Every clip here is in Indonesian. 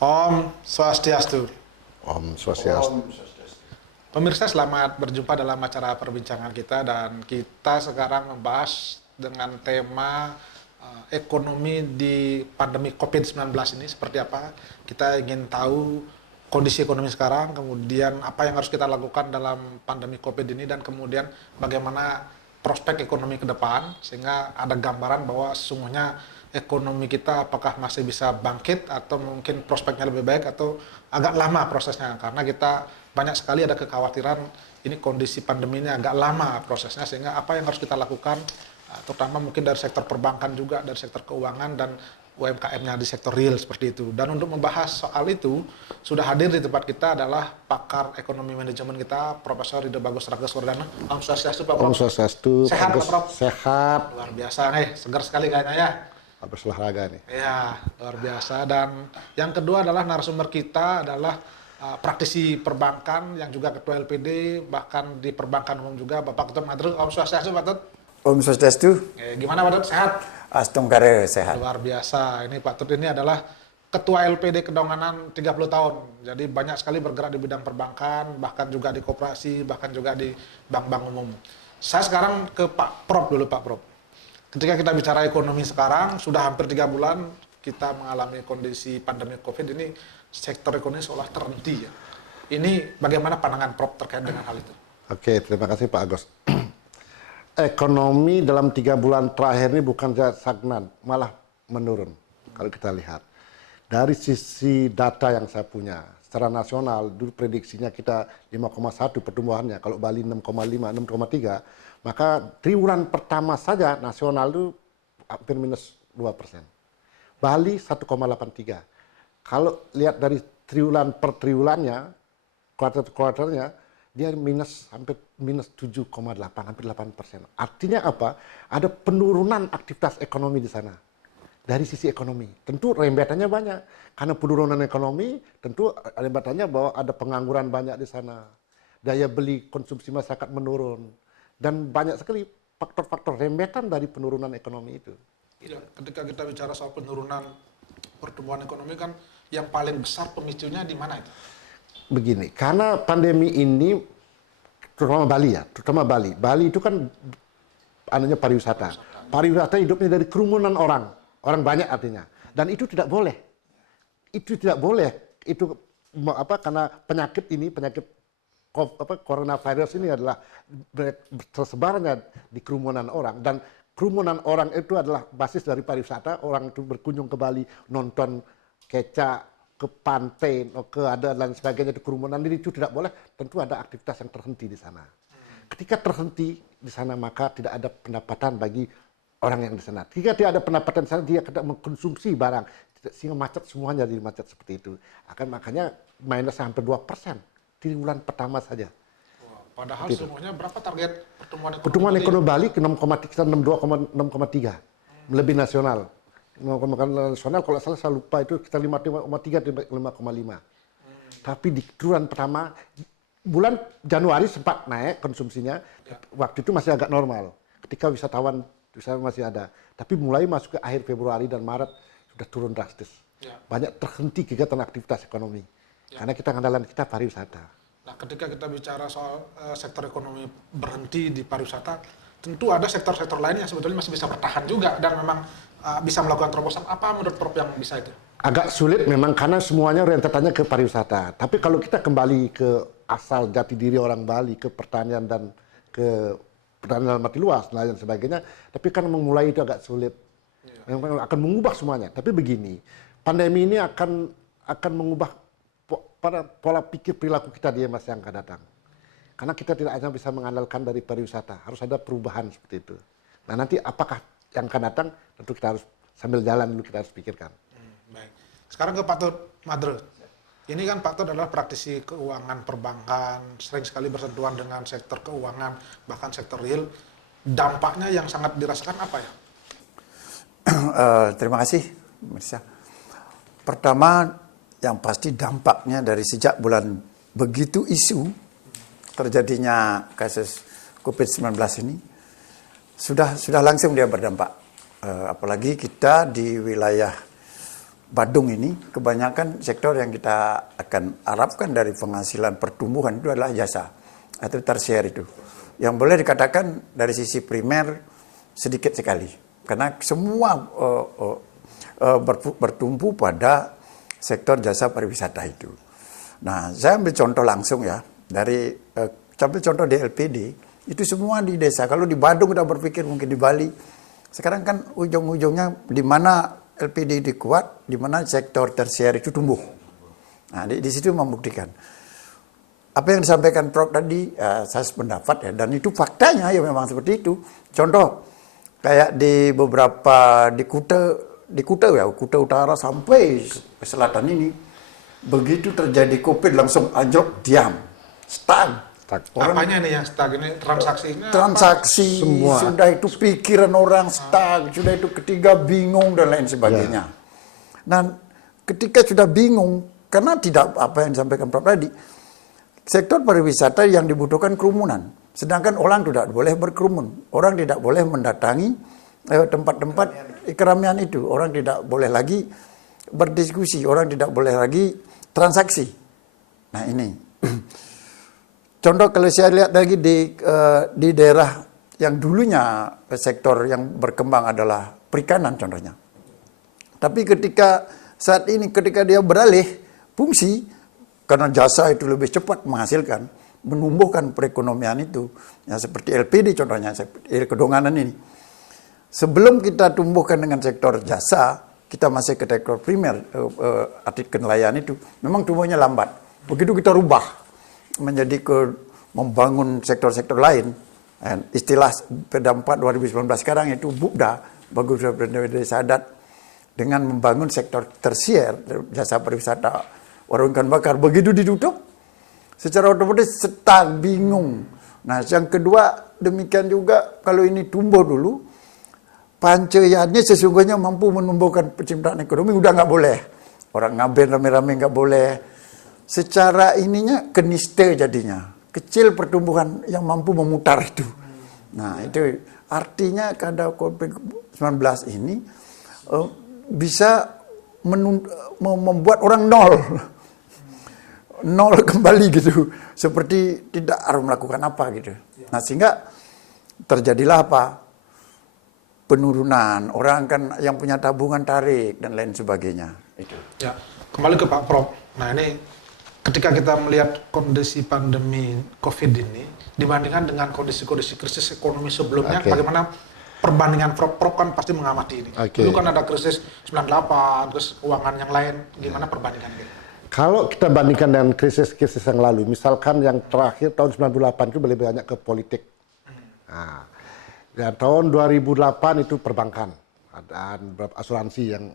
Om Swastiastu. Om Swastiastu. Pemirsa, selamat berjumpa dalam acara perbincangan kita, dan kita sekarang membahas dengan tema ekonomi di pandemi COVID-19 ini seperti apa. Kita ingin tahu kondisi ekonomi sekarang, kemudian apa yang harus kita lakukan dalam pandemi COVID ini, dan kemudian bagaimana prospek ekonomi ke depan, sehingga ada gambaran bahwa sesungguhnya ekonomi kita apakah masih bisa bangkit atau mungkin prospeknya lebih baik atau agak lama prosesnya, karena kita banyak sekali ada kekhawatiran ini kondisi pandemi ini agak lama prosesnya, sehingga apa yang harus kita lakukan terutama mungkin dari sektor perbankan, juga dari sektor keuangan dan UMKM-nya di sektor real seperti itu. Dan untuk membahas soal itu sudah hadir di tempat kita adalah pakar ekonomi manajemen kita, Profesor Ridho Bagus Raghavardhana. Om Swastiastu, Pak Prof. Om Swastiastu. Sehat, Pak Prof? Sehat. Luar biasa nih, segar sekali kayaknya ya. Habis olahraga nih. Ya, luar biasa. Dan yang kedua adalah narasumber kita adalah praktisi perbankan yang juga ketua LPD, bahkan di perbankan umum juga, Bapak Ketut Madru. Om Swastiastu, Pak Tut. Om Swastiastu. Gimana Pak Tut, sehat? Astungkare sehat. Luar biasa. Ini Pak Tut ini adalah ketua LPD Kedonganan 30 tahun. Jadi banyak sekali bergerak di bidang perbankan, bahkan juga di koperasi, bahkan juga di bank-bank umum. Saya sekarang ke Pak Prof dulu, Pak Prof. Ketika kita bicara ekonomi sekarang, sudah hampir 3 bulan kita mengalami kondisi pandemi COVID ini, sektor ekonomi seolah terhenti ya. Ini bagaimana pandangan Prof terkait dengan hal itu? Oke, terima kasih Pak Agus. Ekonomi dalam 3 bulan terakhir ini bukan saja stagnan, malah menurun. Kalau kita lihat dari sisi data yang saya punya, secara nasional dulu prediksinya kita 5,1 pertumbuhannya, kalau Bali 6,5, 6,3, maka triwulan pertama saja nasional itu hampir minus 2%. Bali 1,83. Kalau lihat dari triwulan per triwulannya, kuarter-kuarternya, dia hampir minus 7,8, hampir 8%. Artinya apa? Ada penurunan aktivitas ekonomi di sana. Dari sisi ekonomi. Tentu rembetannya banyak. Karena penurunan ekonomi, tentu rembetannya bahwa ada pengangguran banyak di sana. Daya beli konsumsi masyarakat menurun. Dan banyak sekali faktor-faktor rembetan dari penurunan ekonomi itu. Ya, ketika kita bicara soal penurunan pertumbuhan ekonomi kan yang paling besar pemicunya di mana itu? Begini, karena pandemi ini, terutama Bali ya, terutama Bali. Bali itu kan anunya pariwisata. Pariwisata hidupnya dari kerumunan orang banyak artinya. Dan itu tidak boleh. Itu tidak boleh. Itu karena penyakit coronavirus ini adalah tersebarnya di kerumunan orang, dan kerumunan orang itu adalah basis dari pariwisata. Orang itu berkunjung ke Bali, nonton kecak, ke pantai, ke ada dan sebagainya, di kerumunan ini itu tidak boleh. Tentu ada aktivitas yang terhenti di sana. Ketika terhenti di sana, maka tidak ada pendapatan bagi orang yang di sana. Ketika tidak ada pendapatan di sana, dia tidak mengkonsumsi barang, sehingga macet, semuanya jadi macet seperti itu. Makanya minus hampir 2% di bulan pertama saja. Padahal semuanya berapa target pertumbuhan ekonomi? Pertumbuhan ekonomi Bali ke 6,3, lebih nasional. Nasional kalau salah saya lupa itu kita 5,3 dan 5,5. Tapi di triwulan pertama, bulan Januari sempat naik konsumsinya, waktu itu masih agak normal. Ketika wisatawan masih ada. Tapi mulai masuk ke akhir Februari dan Maret sudah turun drastis. Banyak terhenti kegiatan aktivitas ekonomi. Karena kita andalan kita pariwisata. Nah, ketika kita bicara soal sektor ekonomi berhenti di pariwisata, tentu ada sektor-sektor lain yang sebetulnya masih bisa bertahan juga dan memang bisa melakukan terobosan. Apa menurut Prof yang bisa itu? Agak sulit memang karena semuanya rentetannya ke pariwisata. Tapi kalau kita kembali ke asal jati diri orang Bali, ke pertanian dan ke pertanian dalam arti luas dan sebagainya, tapi kan memulai itu agak sulit. Memang akan mengubah semuanya. Tapi begini, pandemi ini akan mengubah pada pola pikir perilaku kita di masa yang akan datang. Karena kita tidak hanya bisa mengandalkan dari pariwisata, harus ada perubahan seperti itu. Nah, nanti apakah yang akan datang, tentu kita harus sambil jalan dulu kita harus pikirkan. Baik. Sekarang ke Pak Tut Madru. Ini kan Pak Tut adalah praktisi keuangan perbankan, sering sekali bersentuhan dengan sektor keuangan, bahkan sektor real. Dampaknya yang sangat dirasakan apa ya? Terima kasih, Mirsa. Pertama, yang pasti dampaknya dari sejak bulan begitu isu terjadinya kasus COVID-19 ini, sudah langsung dia berdampak. Apalagi kita di wilayah Badung ini, kebanyakan sektor yang kita akan harapkan dari penghasilan pertumbuhan itu adalah jasa atau tersier itu. Yang boleh dikatakan dari sisi primer sedikit sekali. Karena semua bertumpu pada sektor jasa pariwisata itu. Nah, saya ambil contoh langsung ya, dari ambil contoh di LPD, itu semua di desa. Kalau di Badung kita berpikir mungkin di Bali, sekarang kan ujung-ujungnya di mana LPD itu kuat, di mana sektor tersier itu tumbuh. Nah, di situ membuktikan. Apa yang disampaikan Prof tadi, saya sependapat ya, dan itu faktanya ya memang seperti itu. Contoh, kayak di beberapa, di Kuta ya, Kuta Utara sampai ke selatan ini, begitu terjadi COVID langsung anjlok, diam, stag. Apanya nih yang stag ini? Transaksinya? Transaksi, Semua. sudah itu pikiran orang stag, sudah itu ketiga bingung dan lain sebagainya. Dan ketika sudah bingung, karena tidak apa yang disampaikan Prof tadi, sektor pariwisata yang dibutuhkan kerumunan. Sedangkan orang tidak boleh berkerumun. Orang tidak boleh mendatangi tempat-tempat keramaian itu. Orang tidak boleh lagi berdiskusi. Orang tidak boleh lagi transaksi. Nah ini. Contoh kalau saya lihat lagi di daerah yang dulunya sektor yang berkembang adalah perikanan contohnya. Tapi ketika saat ini ketika dia beralih fungsi, karena jasa itu lebih cepat menghasilkan, menumbuhkan perekonomian itu, ya seperti LPD contohnya, seperti kedonganan ini. Sebelum kita tumbuhkan dengan sektor jasa, kita masih ke sektor primer, artikel nelayan itu, memang tumbuhnya lambat. Begitu kita rubah menjadi membangun sektor-sektor lain, istilah Perda 4 2019 sekarang itu BUPDA, Bagus Desa Adat, dengan membangun sektor tersier, jasa pariwisata, warung ikan bakar, begitu ditutup, secara otomatis stag, bingung. Nah, yang kedua, demikian juga kalau ini tumbuh dulu, pancayannya sesungguhnya mampu menumbuhkan penciptaan ekonomi, udah nggak boleh. Orang ngaben rame-rame nggak boleh. Secara ininya keniste jadinya. Kecil pertumbuhan yang mampu memutar itu. Nah, itu artinya kada COVID-19 ini bisa membuat orang nol kembali gitu, seperti tidak harus melakukan apa gitu. Nah, sehingga terjadilah apa, penurunan, orang kan yang punya tabungan tarik dan lain sebagainya itu. Ya, kembali ke Pak Prof. Nah, ini ketika kita melihat kondisi pandemi COVID ini dibandingkan dengan kondisi-kondisi krisis ekonomi sebelumnya, bagaimana perbandingan Prof kan pasti mengamati ini. Dulu kan ada krisis 98, terus keuangan yang lain, gimana perbandingan ini? Kalau kita bandingkan dengan krisis-krisis yang lalu, misalkan yang terakhir tahun 98 itu lebih banyak ke politik. Nah, dan tahun 2008 itu perbankan, ada beberapa asuransi yang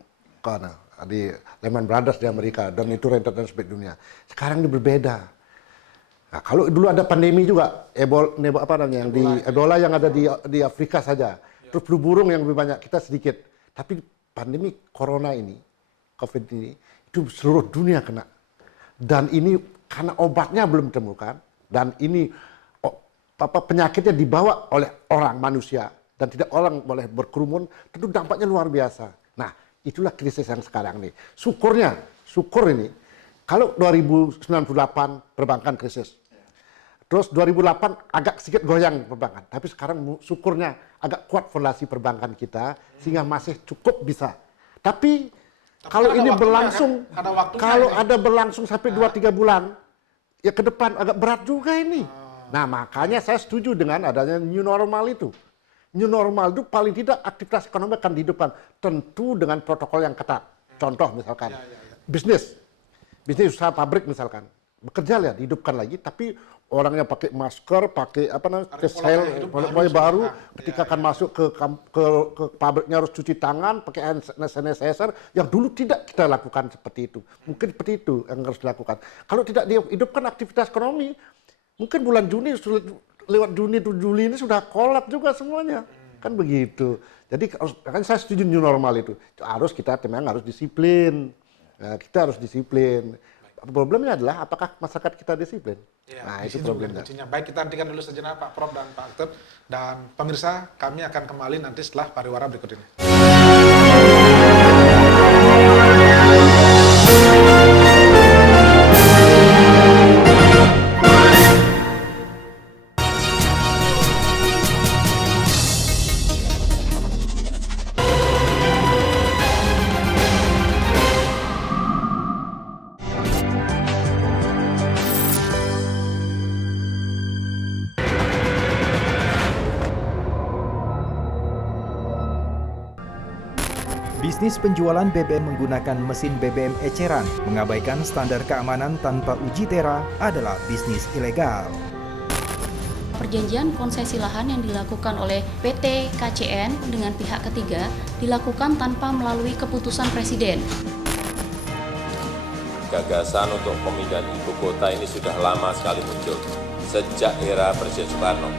di Lehman Brothers di Amerika, dan itu rentetan sebagai dunia. Sekarang ini berbeda. Nah, kalau dulu ada pandemi juga, Ebola yang ada di Afrika saja, terus flu burung yang lebih banyak, kita sedikit. Tapi pandemi corona ini, COVID ini, itu seluruh dunia kena. Dan ini karena obatnya belum ditemukan, dan ini penyakitnya dibawa oleh orang manusia, dan tidak orang boleh berkerumun, tentu dampaknya luar biasa. Nah, itulah krisis yang sekarang nih. Syukur ini, kalau 2098 perbankan krisis, terus 2008 agak sedikit goyang perbankan, tapi sekarang syukurnya agak kuat fondasi perbankan kita, sehingga masih cukup bisa. Tapi kalau ini berlangsung, ada berlangsung sampai 2-3 bulan, ya ke depan agak berat juga ini. Nah, makanya saya setuju dengan adanya new normal itu. New normal itu paling tidak aktivitas ekonomi akan dihidupkan, tentu dengan protokol yang ketat. Contoh misalkan, bisnis usaha pabrik misalkan, bekerja ya dihidupkan lagi, tapi orangnya pakai masker, pakai face shield, mulai baru, ketika akan masuk ke pabriknya harus cuci tangan, pakai hand sanitizer, yang dulu tidak kita lakukan seperti itu. Mungkin seperti itu yang harus dilakukan. Kalau tidak dihidupkan aktivitas ekonomi, mungkin bulan Juni, lewat Juni to Juli ini sudah kolap juga semuanya. Kan begitu. Jadi kan saya setuju new normal itu. Kita memang harus disiplin. Nah, kita harus disiplin. Problemnya adalah apakah masyarakat kita disiplin? Ya, nah, itu problemnya. Baik, kita hentikan dulu sejenak Pak Prof dan Pak Aktep. Dan pemirsa, kami akan kembali nanti setelah pariwara berikut ini. Bisnis penjualan BBM menggunakan mesin BBM eceran, mengabaikan standar keamanan tanpa uji tera adalah bisnis ilegal. Perjanjian konsesi lahan yang dilakukan oleh PT KCN dengan pihak ketiga dilakukan tanpa melalui keputusan Presiden. Gagasan untuk pemindahan ibu kota ini sudah lama sekali muncul, sejak era Presiden Soekarno.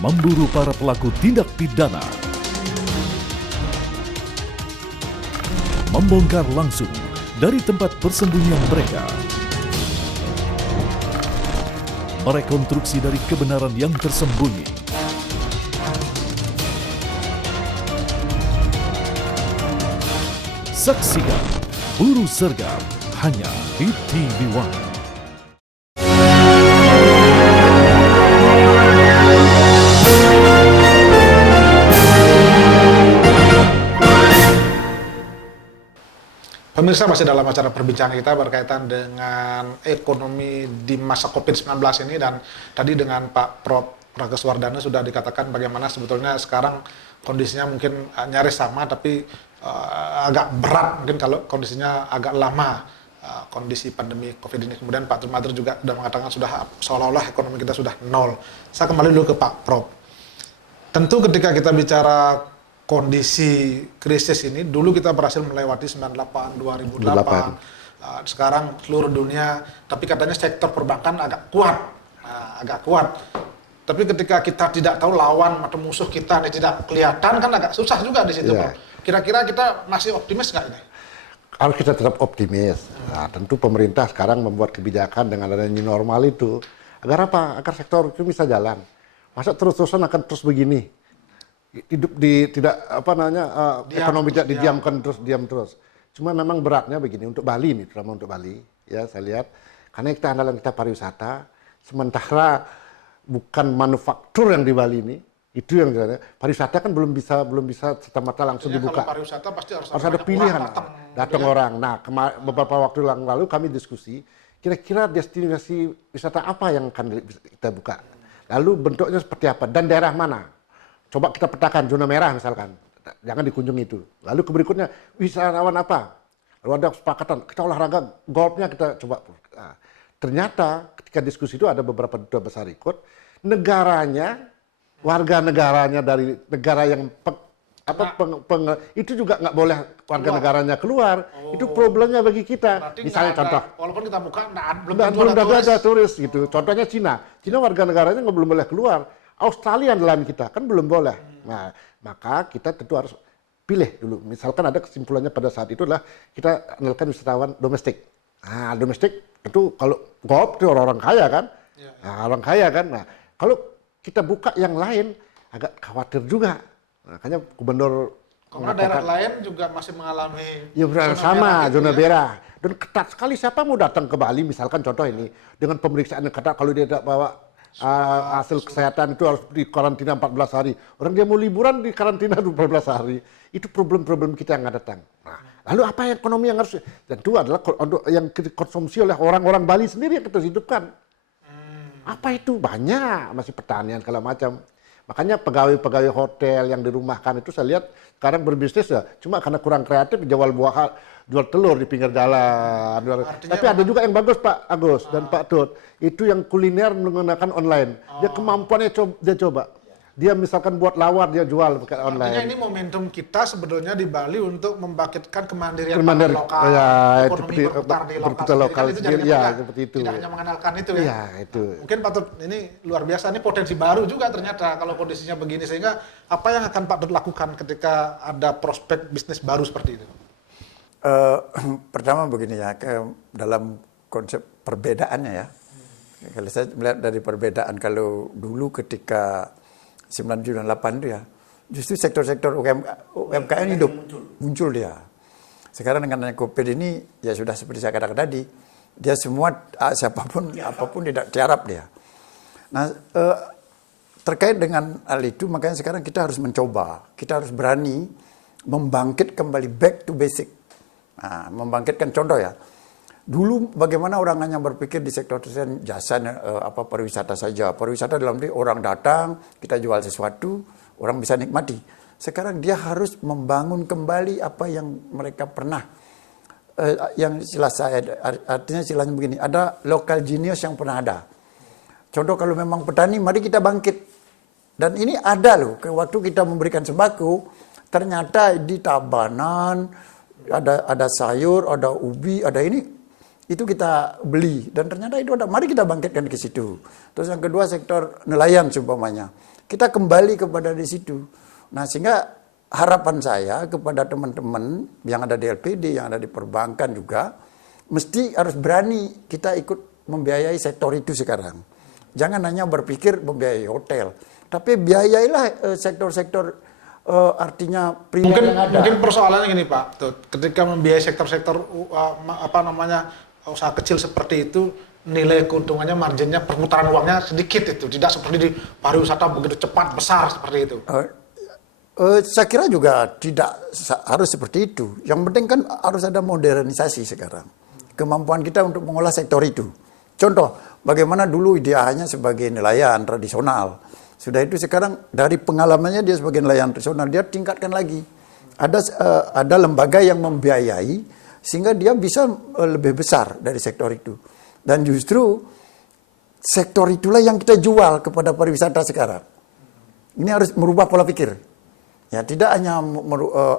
Memburu para pelaku tindak pidana, membongkar langsung dari tempat persembunyian mereka, merekonstruksi dari kebenaran yang tersembunyi, saksikan Buru Sergap hanya di TV One. Pemirsa, masih dalam acara perbincangan kita berkaitan dengan ekonomi di masa COVID-19 ini, dan tadi dengan Pak Prof. Rageswardana sudah dikatakan bagaimana sebetulnya sekarang kondisinya mungkin nyaris sama, tapi agak berat mungkin kalau kondisinya agak lama, kondisi pandemi COVID ini. Kemudian Pak Trumadir juga sudah mengatakan sudah seolah-olah ekonomi kita sudah nol. Saya kembali dulu ke Pak Prof. Tentu ketika kita bicara kondisi krisis ini, dulu kita berhasil melewati 98, 2008, sekarang seluruh dunia, tapi katanya sektor perbankan agak kuat. Tapi ketika kita tidak tahu lawan atau musuh kita ini tidak kelihatan, kan agak susah juga di situ. Yeah. Kira-kira kita masih optimis nggak ini? Harus kita tetap optimis. Nah, tentu pemerintah sekarang membuat kebijakan dengan adanya new normal itu, agar apa? Agar sektor itu bisa jalan. Masa terus-terusan akan terus begini? Hidup di tidak ekonomi tidak didiamkan diam terus. Cuma memang beratnya begini untuk Bali nih, terutama untuk Bali ya saya lihat, karena kita andalan kita pariwisata, sementara bukan manufaktur yang di Bali ini, itu yang pariwisata kan belum bisa serta-merta langsung dibuka. Kalau pariwisata pasti harus ada pilihan, datang orang. Nah, beberapa waktu yang lalu kami diskusi, kira-kira destinasi wisata apa yang akan kita buka, lalu bentuknya seperti apa dan daerah mana. Coba kita petakan zona merah misalkan, jangan dikunjungi itu. Lalu berikutnya wisatawan apa? Lalu ada kesepakatan, kita olahraga golfnya kita coba. Nah, ternyata ketika diskusi itu ada beberapa duta besar ikut, negaranya, warga negaranya dari negara yang itu juga nggak boleh warga negaranya keluar. Itu problemnya bagi kita. Berarti misalnya contoh, walaupun kita buka, belum ada turis gitu. Contohnya Cina warga negaranya belum boleh keluar. Australia dalam kita kan belum boleh. Nah, maka kita tentu harus pilih dulu. Misalkan ada kesimpulannya pada saat itu adalah kita andalkan wisatawan domestik. Nah, domestik tentu kalau golf itu orang-orang kaya kan. Nah, orang kaya kan. Nah, kalau kita buka yang lain agak khawatir juga. Makanya gubernur karena daerah lain juga masih mengalami zona merah. Dan ketat sekali, siapa mau datang ke Bali misalkan contoh ini dengan pemeriksaan yang ketat, kalau dia tidak bawa hasil kesehatan itu harus di karantina 14 hari. Orang dia mau liburan di karantina 14 hari. Itu problem-problem kita yang akan datang. Nah, lalu apa ekonomi yang harus, tentu adalah yang dikonsumsi oleh orang-orang Bali sendiri yang kita hidupkan. Apa itu? Banyak, masih pertanian segala macam. Makanya pegawai-pegawai hotel yang dirumahkan itu saya lihat sekarang berbisnis ya, cuma karena kurang kreatif jual telur di pinggir jalan. Tapi ada juga yang bagus Pak Agus dan Pak Tut, itu yang kuliner menggunakan online. Dia kemampuannya dia coba. Dia misalkan buat lawar dia jual pakai online. Artinya ini momentum kita sebetulnya di Bali untuk membangkitkan kemandirian Kemandirian, lokal, ya, ekonomi berputar di lokal. lokal Kan itu sendiri, jadinya ya, Pak, seperti itu. Tidak hanya mengandalkan itu ya. Ya, itu. Mungkin patut ini luar biasa, ini potensi baru juga ternyata kalau kondisinya begini, sehingga apa yang akan Pak Dut lakukan ketika ada prospek bisnis baru seperti itu? Pertama begini ya, dalam konsep perbedaannya ya. Kalau saya melihat dari perbedaan, kalau dulu ketika 98 itu ya, justru sektor-sektor UMKM hidup, muncul dia. Sekarang dengan COVID ini, ya sudah seperti saya katakan tadi, dia semua, siapapun, apapun tidak tiarap dia. Nah, terkait dengan hal itu, makanya sekarang kita harus mencoba, kita harus berani membangkit kembali back to basic. Nah, membangkitkan contoh ya. Dulu bagaimana orang hanya berpikir di sektor jasa pariwisata saja. Pariwisata dalam arti orang datang, kita jual sesuatu, orang bisa nikmati. Sekarang dia harus membangun kembali apa yang mereka pernah. Yang istilah saya, artinya istilahnya begini, ada local genius yang pernah ada. Contoh kalau memang petani, mari kita bangkit. Dan ini ada loh, waktu kita memberikan sembako, ternyata di Tabanan, ada sayur, ada ubi, ada ini. Itu kita beli dan ternyata itu ada, mari kita bangkitkan ke situ. Terus yang kedua sektor nelayan seumpamanya, kita kembali kepada di situ. Nah sehingga harapan saya kepada teman-teman yang ada di LPD, yang ada di perbankan juga, mesti harus berani kita ikut membiayai sektor itu sekarang. Jangan hanya berpikir membiayai hotel, tapi biayailah sektor-sektor artinya primer yang ada. Mungkin persoalannya gini Pak, ketika membiayai sektor-sektor usaha kecil seperti itu, nilai keuntungannya, marginnya, perputaran uangnya sedikit itu, tidak seperti di pariwisata begitu cepat besar seperti itu. Saya kira juga tidak harus seperti itu. Yang penting kan harus ada modernisasi sekarang. Kemampuan kita untuk mengolah sektor itu. Contoh, bagaimana dulu dia hanya sebagai nelayan tradisional. Sudah itu sekarang dari pengalamannya dia sebagai nelayan tradisional, dia tingkatkan lagi. Ada lembaga yang membiayai sehingga dia bisa lebih besar dari sektor itu. Dan justru sektor itulah yang kita jual kepada pariwisata sekarang. Ini harus merubah pola pikir. Ya, tidak hanya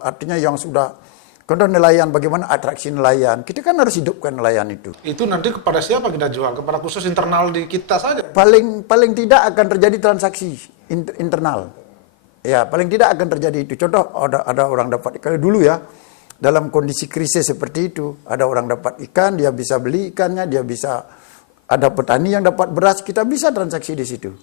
artinya yang sudah contoh nelayan, bagaimana atraksi nelayan. Kita kan harus hidupkan nelayan itu. Itu nanti kepada siapa kita jual? Kepada khusus internal di kita saja? Paling tidak akan terjadi transaksi internal. Ya, paling tidak akan terjadi itu. Contoh ada orang dapat, kalau dulu ya, dalam kondisi krisis seperti itu, ada orang dapat ikan, dia bisa beli ikannya, dia bisa, ada petani yang dapat beras, kita bisa transaksi di situ.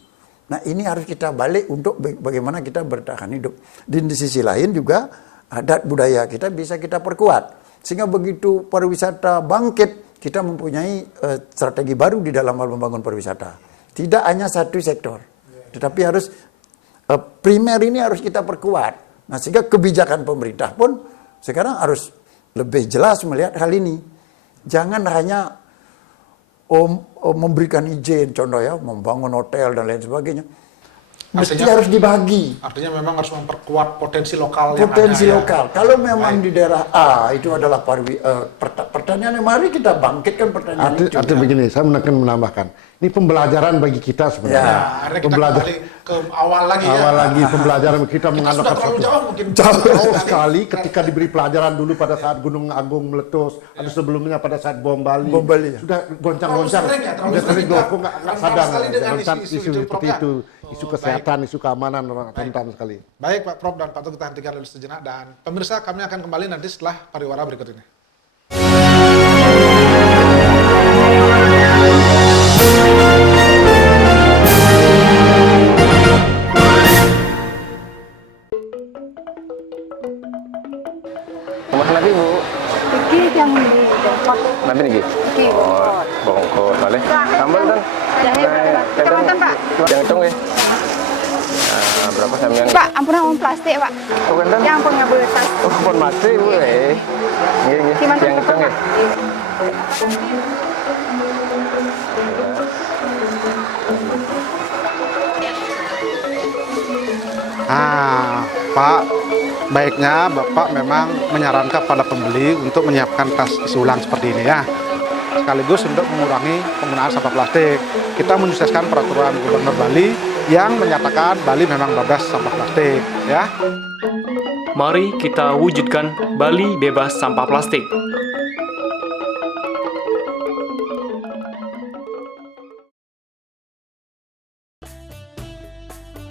Nah ini harus kita balik untuk bagaimana kita bertahan hidup. Di sisi lain juga adat budaya kita bisa kita perkuat. Sehingga begitu pariwisata bangkit, kita mempunyai strategi baru di dalam hal membangun pariwisata. Tidak hanya satu sektor, tetapi harus primer ini harus kita perkuat. Nah sehingga kebijakan pemerintah pun sekarang harus lebih jelas melihat hal ini. Jangan hanya memberikan izin, contoh ya, membangun hotel dan lain sebagainya. Mesti harus dibagi. Artinya memang harus memperkuat potensi lokal potensi yang ada. lokal. Kalau memang di daerah A itu adalah pertanian, mari kita bangkitkan pertanian itu. Artinya begini, saya menambahkan. Ini pembelajaran bagi kita sebenarnya. Ya, akhirnya kita kembali ke awal lagi ya. Awal lagi pembelajaran kita mengandalkan sudah terlalu jauh mungkin. Jauh sekali ketika diberi pelajaran dulu pada saat Gunung Agung meletus, atau sebelumnya pada saat bom Bali. Bom Bali, ya. Sudah goncang-goncang. Sudah sering loh, kok nggak sadar. Tentang isu seperti itu. Isu kesehatan, isu keamanan, rentan sekali. Baik Pak Prof dan Pak Tut, kita hentikan dulu sejenak. Dan pemirsa, kami akan kembali nanti setelah pariwara berikut ini. Nanti Bu, Iki yang di Depok. nanti nih. Iki Oh, bongkot, boleh. Sambal kan? Jahe keronten Pak. Yang hitung ya. Nah, berapa sampean? Pak, ampunan uang plastik Pak. Oh, kan? Yang ampun nggak boleh tas. Oh, pun mati Bu. Nggih. Gimana Yang hitung ya. Pak, baiknya Bapak memang menyarankan pada pembeli untuk menyiapkan tas isi ulang seperti ini ya. Sekaligus untuk mengurangi penggunaan sampah plastik. Kita menyukseskan peraturan Gubernur Bali yang menyatakan Bali memang bebas sampah plastik ya. Mari kita wujudkan Bali bebas sampah plastik.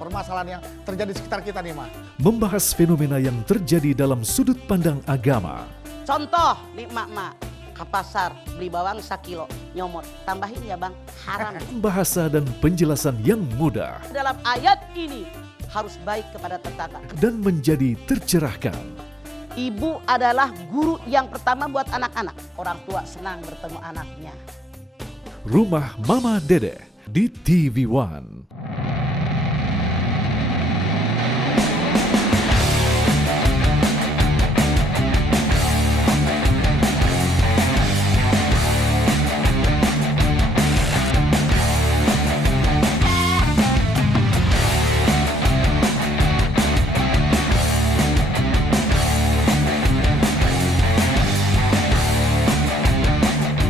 Permasalahan yang terjadi di sekitar kita nih, Ma. Membahas fenomena yang terjadi dalam sudut pandang agama. Contoh nih mak-mak, ke pasar beli bawang 1 kilo, nyomot, tambahin ya bang, haram. Bahasa dan penjelasan yang mudah Dalam ayat ini harus baik kepada tetangga. dan menjadi tercerahkan. Ibu adalah guru yang pertama buat anak-anak. Orang tua senang bertemu anaknya. Rumah Mama Dede di TV One.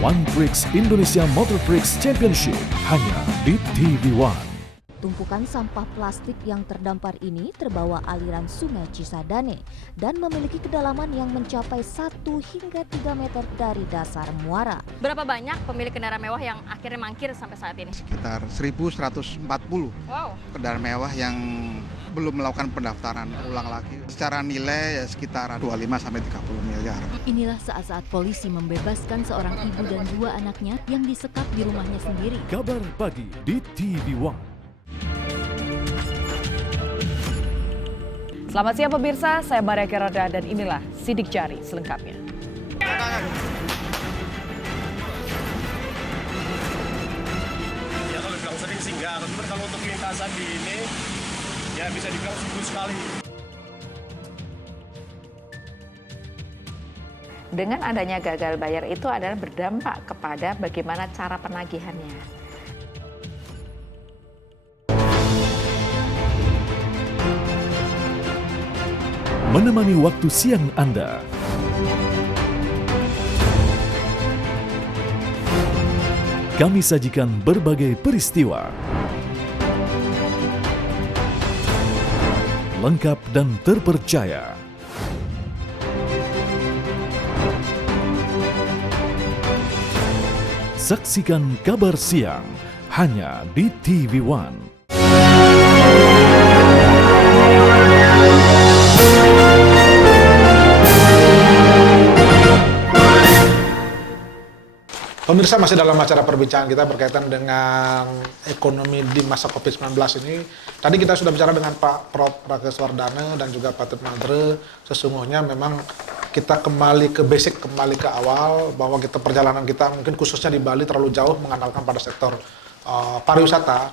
One Prix Indonesia Motor Prix Championship hanya di TV One. Tumpukan sampah plastik yang terdampar ini terbawa aliran sungai Cisadane dan memiliki kedalaman yang mencapai 1 hingga 3 meter dari dasar muara. Berapa banyak pemilik kendaraan mewah yang akhirnya mangkir sampai saat ini? Sekitar 1.140 kendaraan mewah yang belum melakukan pendaftaran ulang lagi. Secara nilai ya sekitar 25 sampai 30 miliar. Inilah saat-saat polisi membebaskan seorang ibu dan 2 anaknya yang disekap di rumahnya sendiri. Kabar pagi di TV One. Selamat siang pemirsa, saya Maria Kerada dan inilah Sidik Jari selengkapnya. Ya kalau bilang sering sih enggak, tapi kalau untuk lintasan di ini ya bisa dibilang seminggu sekali. Dengan adanya gagal bayar itu adalah berdampak kepada bagaimana cara penagihannya. Menemani waktu siang Anda. Kami sajikan berbagai peristiwa. Lengkap dan terpercaya. Saksikan Kabar Siang hanya di TV One. Pemirsa, masih dalam acara perbincangan kita berkaitan dengan ekonomi di masa COVID-19 ini. Tadi kita sudah bicara dengan Pak Prof. Rageswardana dan juga Pak Tut Mantre. Sesungguhnya memang kita kembali ke basic, kembali ke awal, bahwa kita perjalanan kita mungkin khususnya di Bali terlalu jauh mengandalkan pada sektor pariwisata.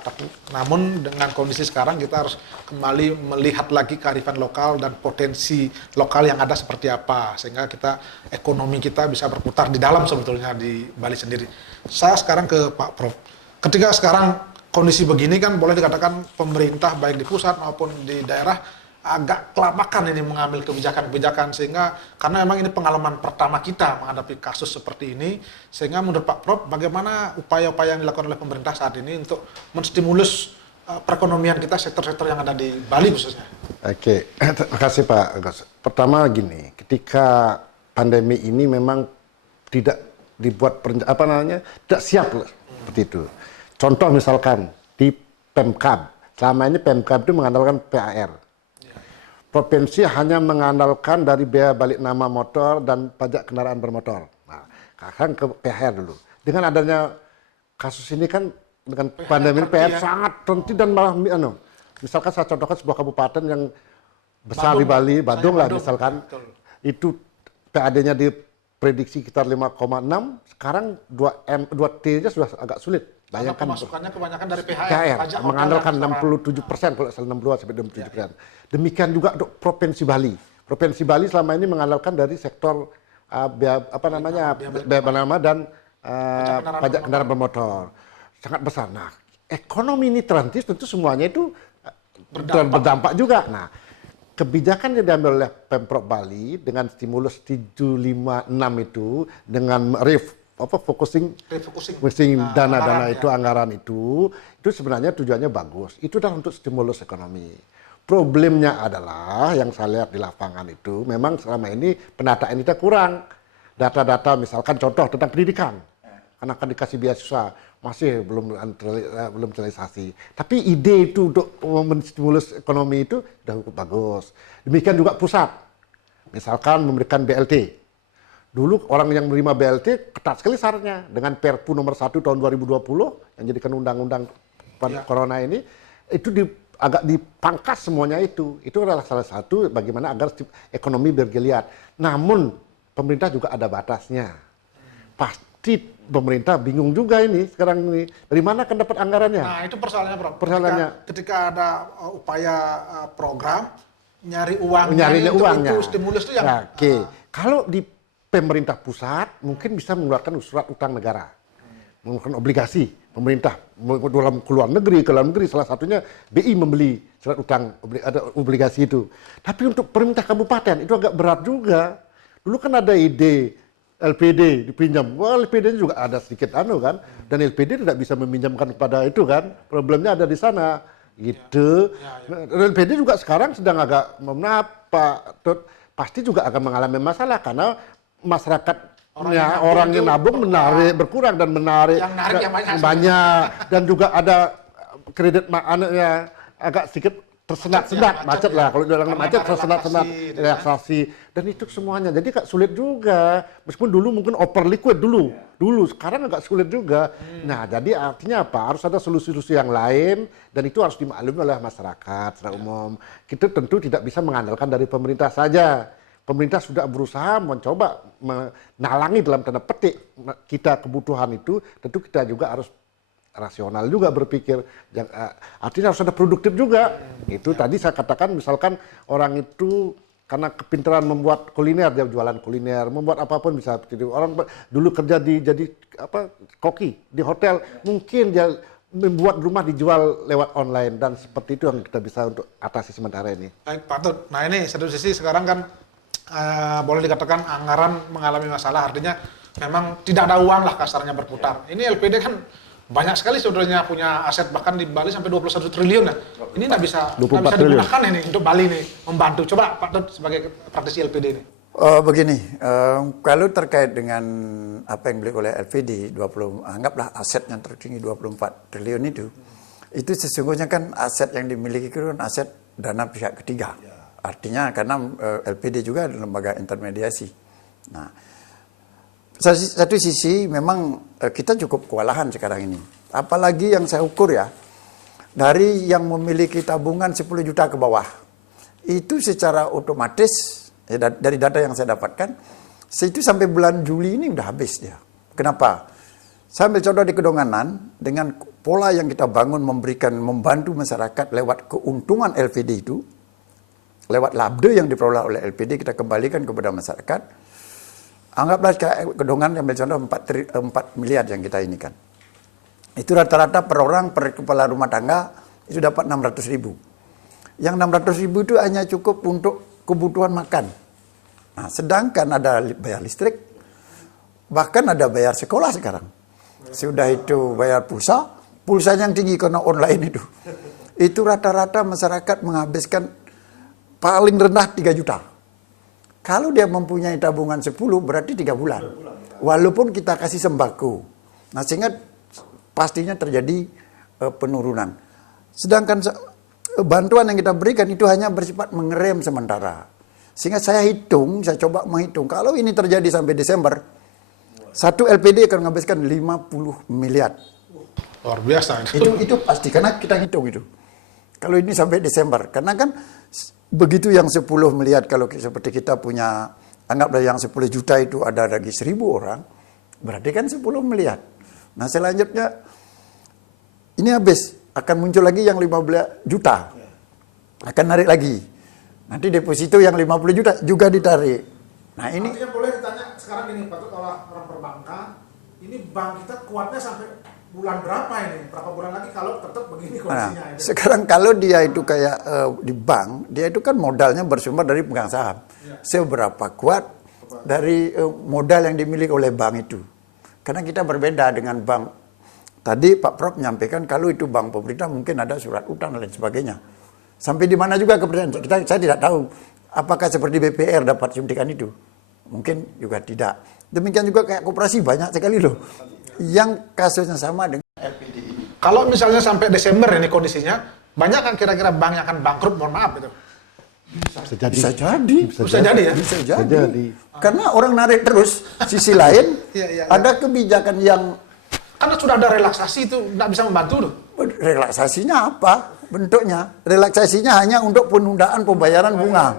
Namun dengan kondisi sekarang kita harus kembali melihat lagi kearifan lokal dan potensi lokal yang ada seperti apa, sehingga kita ekonomi kita bisa berputar di dalam sebetulnya di Bali sendiri. Saya sekarang ke Pak Prof. Ketika sekarang kondisi begini kan boleh dikatakan pemerintah baik di pusat maupun di daerah agak kelabakan ini mengambil kebijakan-kebijakan, sehingga karena memang ini pengalaman pertama kita menghadapi kasus seperti ini, sehingga menurut Pak Prof, bagaimana upaya-upaya yang dilakukan oleh pemerintah saat ini untuk menstimulus perekonomian kita, sektor-sektor yang ada di Bali khususnya? Oke, terima kasih Pak Agus. Pertama gini, ketika pandemi ini memang tidak dibuat tidak siap seperti itu. Contoh misalkan di Pemkab, selama ini Pemkab itu mengandalkan PAR. Provinsi hanya mengandalkan dari biaya balik nama motor dan pajak kendaraan bermotor. Nah, sekarang ke PR dulu. Dengan adanya kasus ini kan, dengan pandemi ini PR sangat terhenti dan malah, misalkan saya contohkan sebuah kabupaten yang besar di Bali, Badung lah misalkan, itu PAD-nya diprediksi sekitar 5,6, sekarang 2T-nya sudah agak sulit. Bayangkan pemasukannya kebanyakan dari PHR, mengandalkan 67%, kalau 62 sampai 27%. Demikian juga untuk Provinsi Bali. Provinsi Bali selama ini mengandalkan dari sektor biaya nama dan pajak kendaraan bermotor. Sangat besar. Nah, ekonomi ini terhenti, tentu semuanya itu berdampak juga. Nah, kebijakan yang diambil oleh Pemprov Bali dengan stimulus 756 itu dengan focusing dana-dana itu, anggaran itu sebenarnya tujuannya bagus. Itu adalah untuk stimulus ekonomi. Problemnya adalah yang saya lihat di lapangan itu memang selama ini penataan kita kurang. Data-data misalkan contoh tentang pendidikan. Anak akan dikasih beasiswa masih belum terrealisasi. Tapi ide itu untuk menstimulus ekonomi itu sudah cukup bagus. Demikian juga pusat. Misalkan memberikan BLT. Dulu orang yang menerima BLT ketat sekali syaratnya. Dengan Perpu nomor 1 tahun 2020 yang jadikan undang-undang corona ini, itu agak dipangkas semuanya itu. Itu adalah salah satu bagaimana agar ekonomi bergeliat. Namun pemerintah juga ada batasnya. Pasti pemerintah bingung juga ini sekarang ini. Dari mana akan dapat anggarannya? Nah, itu persoalannya, Prof. Persoalannya. Ketika ada upaya program, nyari uangnya, nyarinya uangnya. Itu stimulus itu yang... Nah, kalau di pemerintah pusat mungkin bisa mengeluarkan surat utang negara, mengeluarkan obligasi pemerintah dalam ke luar negeri, salah satunya BI membeli surat utang, ada obligasi itu. Tapi untuk pemerintah kabupaten itu agak berat juga. Dulu kan ada ide LPD dipinjam, LPD juga ada sedikit kan, dan LPD tidak bisa meminjamkan kepada itu kan, problemnya ada di sana, gitu. LPD juga sekarang sedang agak pasti juga akan mengalami masalah karena masyarakat orang yang nabung menarik berkurang dan menarik yang banyak dan juga ada kredit agak sedikit tersendat-sendat macet lah kalau dalam macet tersendat-sendat relaksasi dan itu semuanya jadi sulit juga meskipun dulu mungkin over liquid dulu sekarang agak sulit juga. Nah jadi artinya apa harus ada solusi-solusi yang lain dan itu harus dimaklumi oleh masyarakat secara umum. Kita tentu tidak bisa mengandalkan dari pemerintah saja. Pemerintah sudah berusaha mencoba menalangi dalam tanda petik kita kebutuhan itu, tentu kita juga harus rasional juga berpikir. Artinya harus ada produktif juga. Itu tadi saya katakan misalkan orang itu karena kepintaran membuat kuliner, dia jualan kuliner, membuat apapun bisa. Orang dulu kerja jadi koki di hotel, mungkin dia membuat rumah dijual lewat online dan seperti itu yang kita bisa untuk atasi sementara ini. Baik, Pak Tut. Nah ini satu sisi sekarang kan boleh dikatakan anggaran mengalami masalah, artinya memang tidak ada uang lah kasarnya berputar. Ini LPD kan banyak sekali sebetulnya punya aset bahkan di Bali sampai 21 triliun ya. Ini nggak bisa digunakan ini untuk Bali nih membantu. Coba Pak Tut sebagai praktisi LPD ini. Begini, kalau terkait dengan apa yang dibeli oleh LPD 20, anggaplah aset yang tertinggi 24 triliun itu sesungguhnya kan aset yang dimiliki itu kan aset dana pihak ketiga. Artinya karena LPD juga adalah lembaga intermediasi. Nah, satu sisi memang kita cukup kewalahan sekarang ini. Apalagi yang saya ukur ya, dari yang memiliki tabungan 10 juta ke bawah, itu secara otomatis, dari data yang saya dapatkan, itu sampai bulan Juli ini udah habis dia. Kenapa? Saya ambil contoh di Kedonganan, dengan pola yang kita bangun membantu masyarakat lewat keuntungan LPD itu, lewat labde yang diperoleh oleh LPD kita kembalikan kepada masyarakat. Anggaplah Kedongan ambil contoh 4 miliar yang kita ini kan. Itu rata-rata per orang per kepala rumah tangga itu dapat 600 ribu. Yang 600 ribu itu hanya cukup untuk kebutuhan makan. Nah, sedangkan ada bayar listrik, bahkan ada bayar sekolah sekarang. Sudah itu bayar pulsanya yang tinggi karena online itu. Itu rata-rata masyarakat menghabiskan paling rendah 3 juta. Kalau dia mempunyai tabungan 10 berarti 3 bulan. Walaupun kita kasih sembako. Nah sehingga pastinya terjadi penurunan. Sedangkan bantuan yang kita berikan itu hanya bersifat mengerem sementara. Sehingga saya coba menghitung. Kalau ini terjadi sampai Desember, satu LPD akan menghabiskan 50 miliar. Luar biasa. Itu pasti, karena kita hitung itu. Kalau ini sampai Desember. Karena kan begitu yang 10 miliar, kalau seperti kita punya, anggaplah yang 10 juta itu ada lagi 1.000 orang, berarti kan 10 miliar. Nah selanjutnya, ini habis, akan muncul lagi yang 15 juta. Akan narik lagi. Nanti deposito yang 50 juta juga ditarik. Nah ini... Artinya boleh ditanya sekarang ini, Pak Tut, orang perbankan, ini bank kita kuatnya sampai bulan berapa ini? Berapa bulan lagi kalau tetap begini Nah, kondisinya? sekarang kalau dia itu kayak di bank, dia itu kan modalnya bersumber dari pemegang saham. Seberapa kuat dari modal yang dimiliki oleh bank itu. Karena kita berbeda dengan bank. Tadi Pak Prof menyampaikan kalau itu bank pemerintah mungkin ada surat utang dan lain sebagainya. Sampai di mana juga kepercayaan saya tidak tahu. Apakah seperti BPR dapat suntikan itu? Mungkin juga tidak. Demikian juga kayak koperasi banyak sekali loh. Yang kasusnya sama dengan LPD. Kalau misalnya sampai Desember ini kondisinya, banyak kan kira-kira bank yang akan bangkrut, mohon maaf itu. Bisa jadi. Bisa jadi ya? Bisa jadi. Karena orang narik terus. Sisi lain, ada kebijakan yang... Karena sudah ada relaksasi itu, nggak bisa membantu loh. Relaksasinya apa? Bentuknya. Relaksasinya hanya untuk penundaan pembayaran bunga.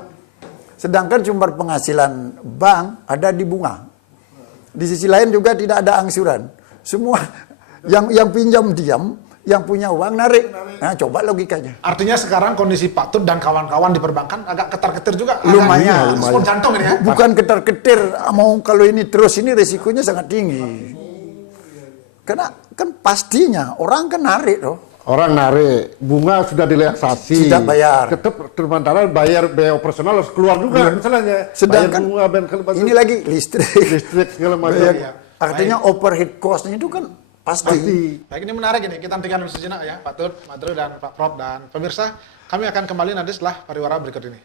Sedangkan sumber penghasilan bank ada di bunga. Di sisi lain juga tidak ada angsuran. Semua yang pinjam diam, yang punya uang narik. Nah, coba logikanya. Artinya sekarang kondisi Pak Tut dan kawan-kawan di perbankan agak ketar-ketir juga. Lumayan. Sport jantung ini ya. Bukan ketar-ketir. Mau kalau ini terus ini resikonya sangat tinggi. Karena kan pastinya orang kan narik loh. Orang narik, bunga sudah direlaksasi. Tidak bayar. Tetap sementara bayar biaya operasional harus keluar juga misalnya. Sedangkan bayar bunga, ini lagi listrik segala macam. Artinya overhead cost-nya itu kan pasti. Baik, ini menarik ini. Kita hentikan dulu sejenak ya, Pak Tut, Madru, dan Pak Prof. Dan pemirsa, kami akan kembali nanti setelah pariwara berikut ini.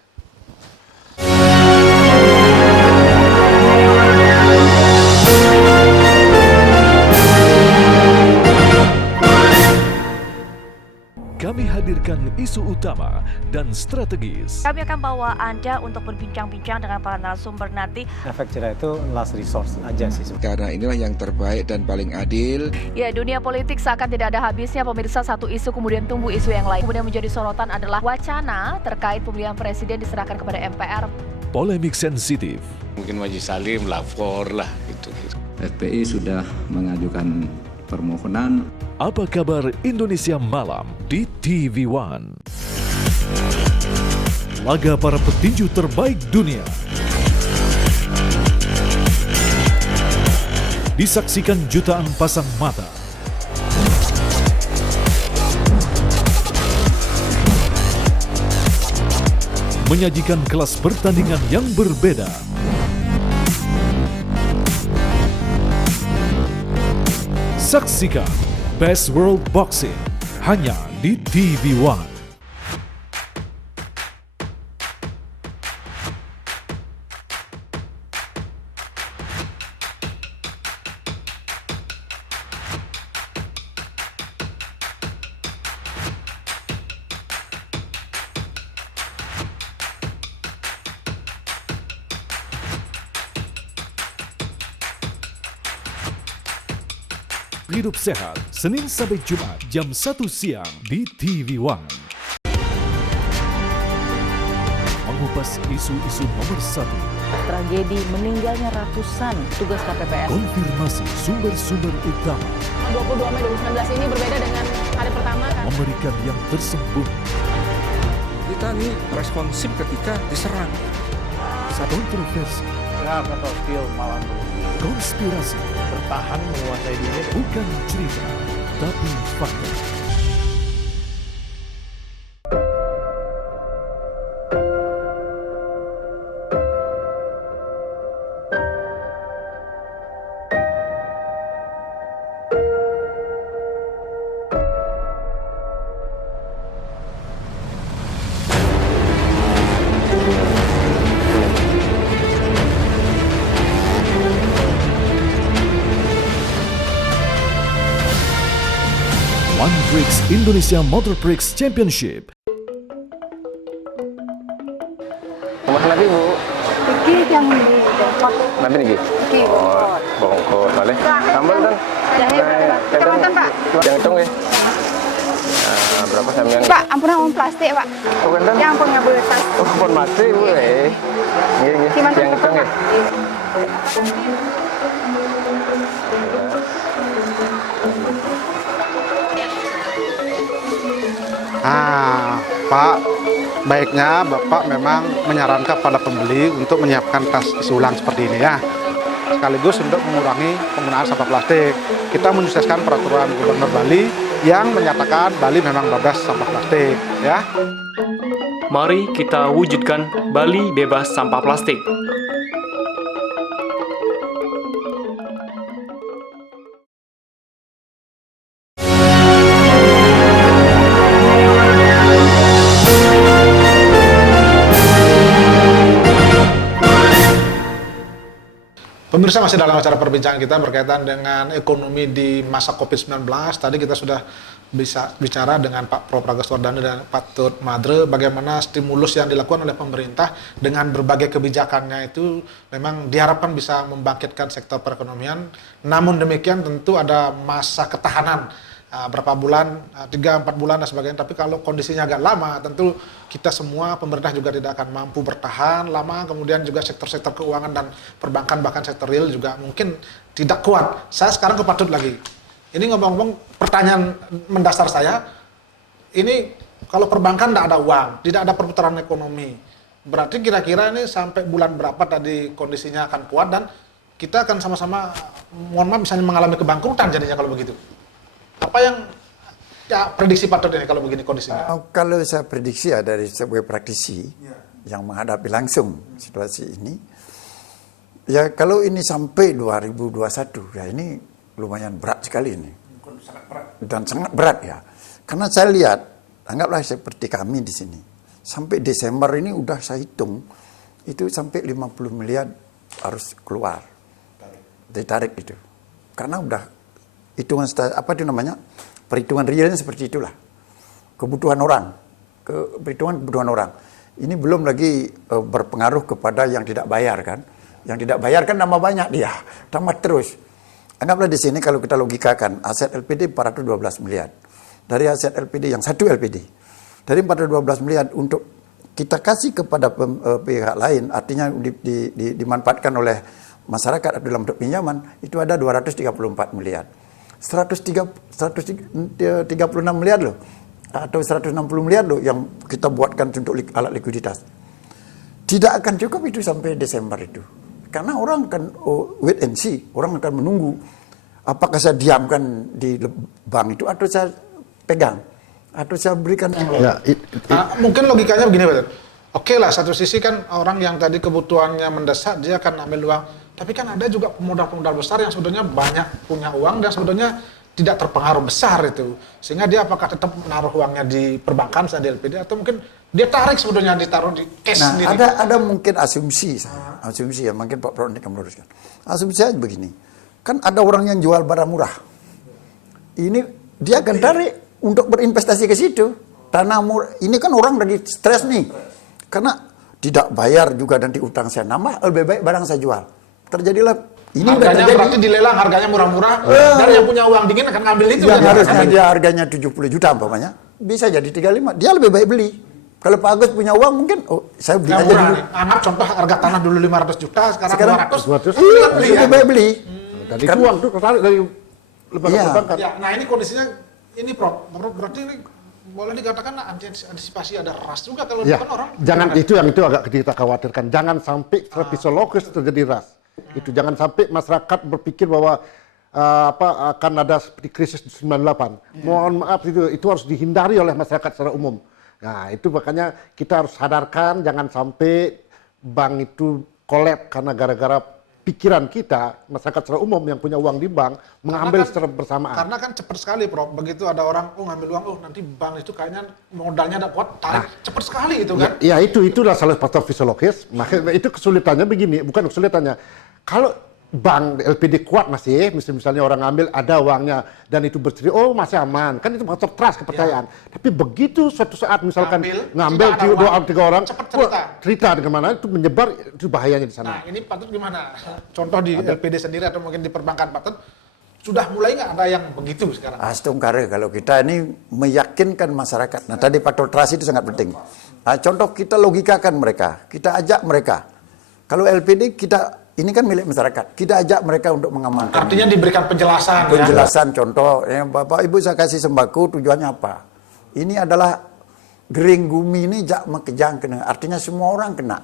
Kami hadirkan isu utama dan strategis. Kami akan bawa Anda untuk berbincang-bincang dengan para narasumber nanti. Efek jerah itu last resource aja sih. Karena inilah yang terbaik dan paling adil. Ya, dunia politik seakan tidak ada habisnya, pemirsa. Satu isu kemudian tumbuh isu yang lain. Kemudian menjadi sorotan adalah wacana terkait pemilihan presiden diserahkan kepada MPR. Polemik sensitif. Mungkin Majelis Salim lapor lah gitu. FPI sudah mengajukan permohonan. Apa kabar Indonesia Malam di TV One? Laga para petinju terbaik dunia disaksikan jutaan pasang mata. Menyajikan kelas pertandingan yang berbeda. Saksikan Best World Boxing hanya di TV One. Hidup Sehat, Senin sampai Jumat jam 1 siang di TV One. Mengupas isu-isu nomor 1. Tragedi meninggalnya ratusan petugas KPPS. Konfirmasi sumber-sumber utama. 22 Mei 2019 ini berbeda dengan hari pertama kan? Memberikan yang tersembunyi. Kita nih responsif ketika diserang. Kontroversi. Ya, betul. Feel malam. Konspirasi. Bertahan menguasai dunia. Bukan cerita, tapi fakta. One Prix Indonesia Motor Prix Championship. Rumah nanti Bu? Iki yang di depot. Nanti nih? Iki. Oh, bongkot boleh. Sambal kan? Kemantan Pak. Yang hitung ya? Nah, berapa sama yang? Pak, ampunan uang plastik Pak. Oh, kan? Yang ampun nggak boleh tas. Oh, ampun mati Bu eh. Yang hitung ya? Pak, baiknya Bapak memang menyarankan pada pembeli untuk menyiapkan tas isi ulang seperti ini ya. sekaligus untuk mengurangi penggunaan sampah plastik. Kita menyukseskan peraturan Gubernur Bali yang menyatakan Bali memang bebas sampah plastik, ya. Mari kita wujudkan Bali bebas sampah plastik. Pemirsa, masih dalam acara perbincangan kita berkaitan dengan ekonomi di masa COVID-19. Tadi kita sudah bisa bicara dengan Pak Prof. Pragaswardhana dan Pak Tut Madre bagaimana stimulus yang dilakukan oleh pemerintah dengan berbagai kebijakannya itu memang diharapkan bisa membangkitkan sektor perekonomian. Namun demikian tentu ada masa ketahanan berapa bulan, 3-4 bulan dan sebagainya. Tapi kalau kondisinya agak lama, tentu kita semua, pemerintah juga tidak akan mampu bertahan lama. Kemudian juga sektor-sektor keuangan dan perbankan, bahkan sektor real juga mungkin tidak kuat. Saya sekarang ke Pak Tut lagi. Ini ngomong-ngomong, pertanyaan mendasar saya, ini kalau perbankan tidak ada uang, tidak ada perputaran ekonomi, berarti kira-kira ini sampai bulan berapa tadi kondisinya akan kuat dan kita akan sama-sama, mohon maaf, misalnya mengalami kebangkrutan jadinya kalau begitu. Apa yang prediksi Pak Tut ini kalau begini kondisinya? Kalau saya prediksi ya dari sebagai praktisi yang menghadapi langsung situasi ini, ya kalau ini sampai 2021, ya ini lumayan berat sekali ini. Dan sangat berat ya. Karena saya lihat, anggaplah seperti kami di sini, sampai Desember ini udah saya hitung, itu sampai 50 miliar harus keluar. Ditarik itu. Karena udah hitungan apa itu namanya, perhitungan realnya seperti itulah, kebutuhan orang, perhitungan kebutuhan orang. Ini belum lagi berpengaruh kepada yang tidak bayar kan, yang tidak bayar kan tambah banyak dia, tambah terus. Anggaplah di sini kalau kita logikakan aset LPD 412 miliar, dari aset LPD yang satu LPD, dari 412 miliar untuk kita kasih kepada pihak lain, artinya dimanfaatkan oleh masyarakat dalam bentuk pinjaman, itu ada 234 miliar. 136 miliar loh, atau 160 miliar loh yang kita buatkan untuk alat likuiditas. Tidak akan cukup itu sampai Desember itu. Karena orang akan wait and see, orang akan menunggu apakah saya diamkan di bank itu atau saya pegang, atau saya berikan yang lain. Mungkin logikanya begini Pak. Oke lah, satu sisi kan orang yang tadi kebutuhannya mendesak, dia akan ambil uang. Tapi kan ada juga pemodal-pemodal besar yang sebetulnya banyak punya uang dan sebetulnya tidak terpengaruh besar itu. Sehingga dia apakah tetap menaruh uangnya di perbankan, misalnya di LPD, atau mungkin dia tarik sebetulnya ditaruh di cash sendiri. Ada mungkin asumsi ya, mungkin Pak Prof akan meluruskan. Asumsi saya begini, kan ada orang yang jual barang murah. Ini dia akan tarik untuk berinvestasi ke situ. Tanah murah, ini kan orang lagi stres nih. Karena tidak bayar juga nanti utang saya nambah, lebih baik barang saya jual. Terjadilah ini harganya berarti dilelang, harganya murah-murah, dan yang punya uang dingin akan ngambil itu. Yang harusnya dia harganya 70 juta umpamanya, bisa jadi 35, dia lebih baik beli. Kalau Pak Agus punya uang mungkin, saya beli aja dulu. Anggap contoh harga tanah dulu 500 juta, sekarang 200. Lebih baik beli. Dari uang tuh ketarik dari lembaga perbankan. Ya, nah ini kondisinya, ini Prof, berarti ini boleh dikatakan antisipasi ada ras juga kalau bukan orang. Jangan itu yang itu agak kita khawatirkan. Jangan sampai fisiologis terjadi ras. Itu jangan sampai masyarakat berpikir bahwa akan ada seperti krisis 98. Mohon maaf itu harus dihindari oleh masyarakat secara umum. Nah, itu makanya kita harus sadarkan jangan sampai bank itu kolab karena gara-gara pikiran kita, masyarakat secara umum yang punya uang di bank mengambil secara bersamaan. Karena kan cepat sekali Prof, begitu ada orang ngambil uang, nanti bank itu kayaknya modalnya ada kuat, tarik cepat sekali itu kan. Ya itulah salah faktor fisiologis. Makanya itu kesulitannya begini, bukan kesulitannya. Kalau bank LPD kuat masih, misalnya orang ngambil ada uangnya dan itu berseri, masih aman, kan itu faktor trust kepercayaan. Tapi begitu suatu saat misalkan ngambil tiga orang, cerita dengan mana itu menyebar, itu bahayanya di sana. Nah ini Patut gimana? Contoh di LPD sendiri atau mungkin di perbankan Patut sudah mulai nggak ada yang begitu sekarang? Astungkare kalau kita ini meyakinkan masyarakat. Nah tadi faktor trust itu sangat penting. Nah, contoh kita logikakan mereka, kita ajak mereka. Kalau LPD ini kan milik masyarakat. Kita ajak mereka untuk mengamankan. Artinya diberikan penjelasan. Penjelasan contoh, Bapak Ibu saya kasih sembako tujuannya apa? Ini adalah gering gumi ini jak makejang kena. Artinya semua orang kena.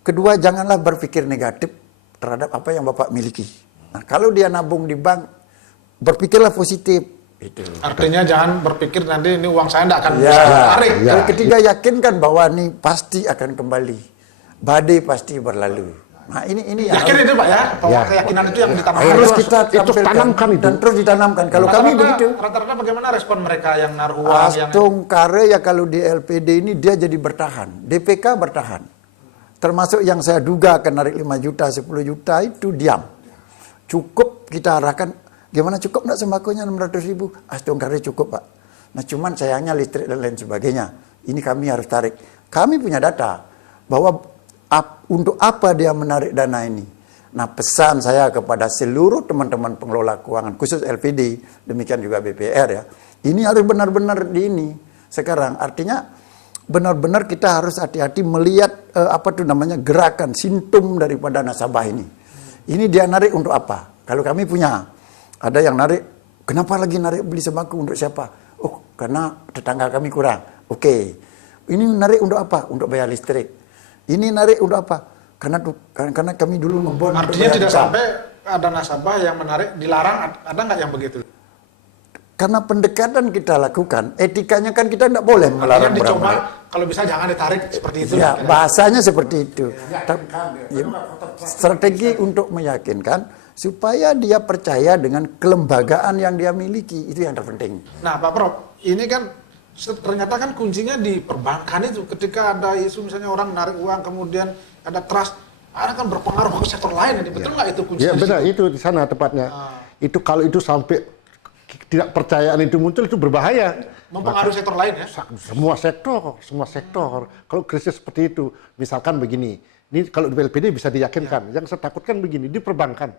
Kedua, janganlah berpikir negatif terhadap apa yang Bapak miliki. Nah, kalau dia nabung di bank, berpikirlah positif. Itu. Artinya jangan berpikir nanti ini uang saya tidak akan bisa Ya, ditarik. yang ketiga yakinkan bahwa ini pasti akan kembali. Badai pasti berlalu. Nah ini Yakin itu Pak ya, bahwa keyakinan itu yang ditanamkan. harus kita itu tanamkan itu. dan terus ditanamkan. Kalau kami begitu. Rata-rata bagaimana respon mereka yang naruh uang yang Astungkare ya kalau di LPD ini dia jadi bertahan. DPK bertahan. Termasuk yang saya duga akan narik 5 juta, 10 juta itu diam. Cukup kita arahkan, gimana cukup enggak sembakonya 600.000? Astungkare cukup Pak. Nah cuman sayangnya listrik dan lain sebagainya. Ini kami harus tarik. Kami punya data bahwa untuk apa dia menarik dana ini. Nah pesan saya kepada seluruh teman-teman pengelola keuangan, khusus LPD, demikian juga BPR ya. Ini harus benar-benar di ini. Sekarang artinya benar-benar kita harus hati-hati melihat gerakan, simptom daripada nasabah ini. Ini dia narik untuk apa? Kalau kami punya, ada yang narik, kenapa lagi narik beli sembako untuk siapa? Oh, karena tetangga kami kurang. Oke. Ini narik untuk apa? Untuk bayar listrik. Ini narik untuk apa? Karena kami dulu ngebon. Artinya tidak sampai ada nasabah yang menarik dilarang, ada nggak yang begitu? Karena pendekatan kita lakukan, etikanya kan kita tidak boleh melarang dicoba, barang. kalau bisa jangan ditarik seperti itu. Ya, bahasanya seperti itu. Strategi untuk meyakinkan supaya dia percaya dengan kelembagaan yang dia miliki, itu yang terpenting. Nah Pak Prof, ini kan ternyata kan kuncinya di perbankan itu. Ketika ada isu misalnya orang menarik uang kemudian ada trust, kan berpengaruh ke sektor lain. Betul nggak itu kuncinya? Ya benar, itu di sana tepatnya. Itu kalau itu sampai tidak percayaan itu muncul, itu berbahaya. Mempengaruhi sektor lain ya? Semua sektor. Kalau krisis seperti itu, misalkan begini, ini kalau di LPD bisa diyakinkan. Yang saya takutkan begini, di perbankan,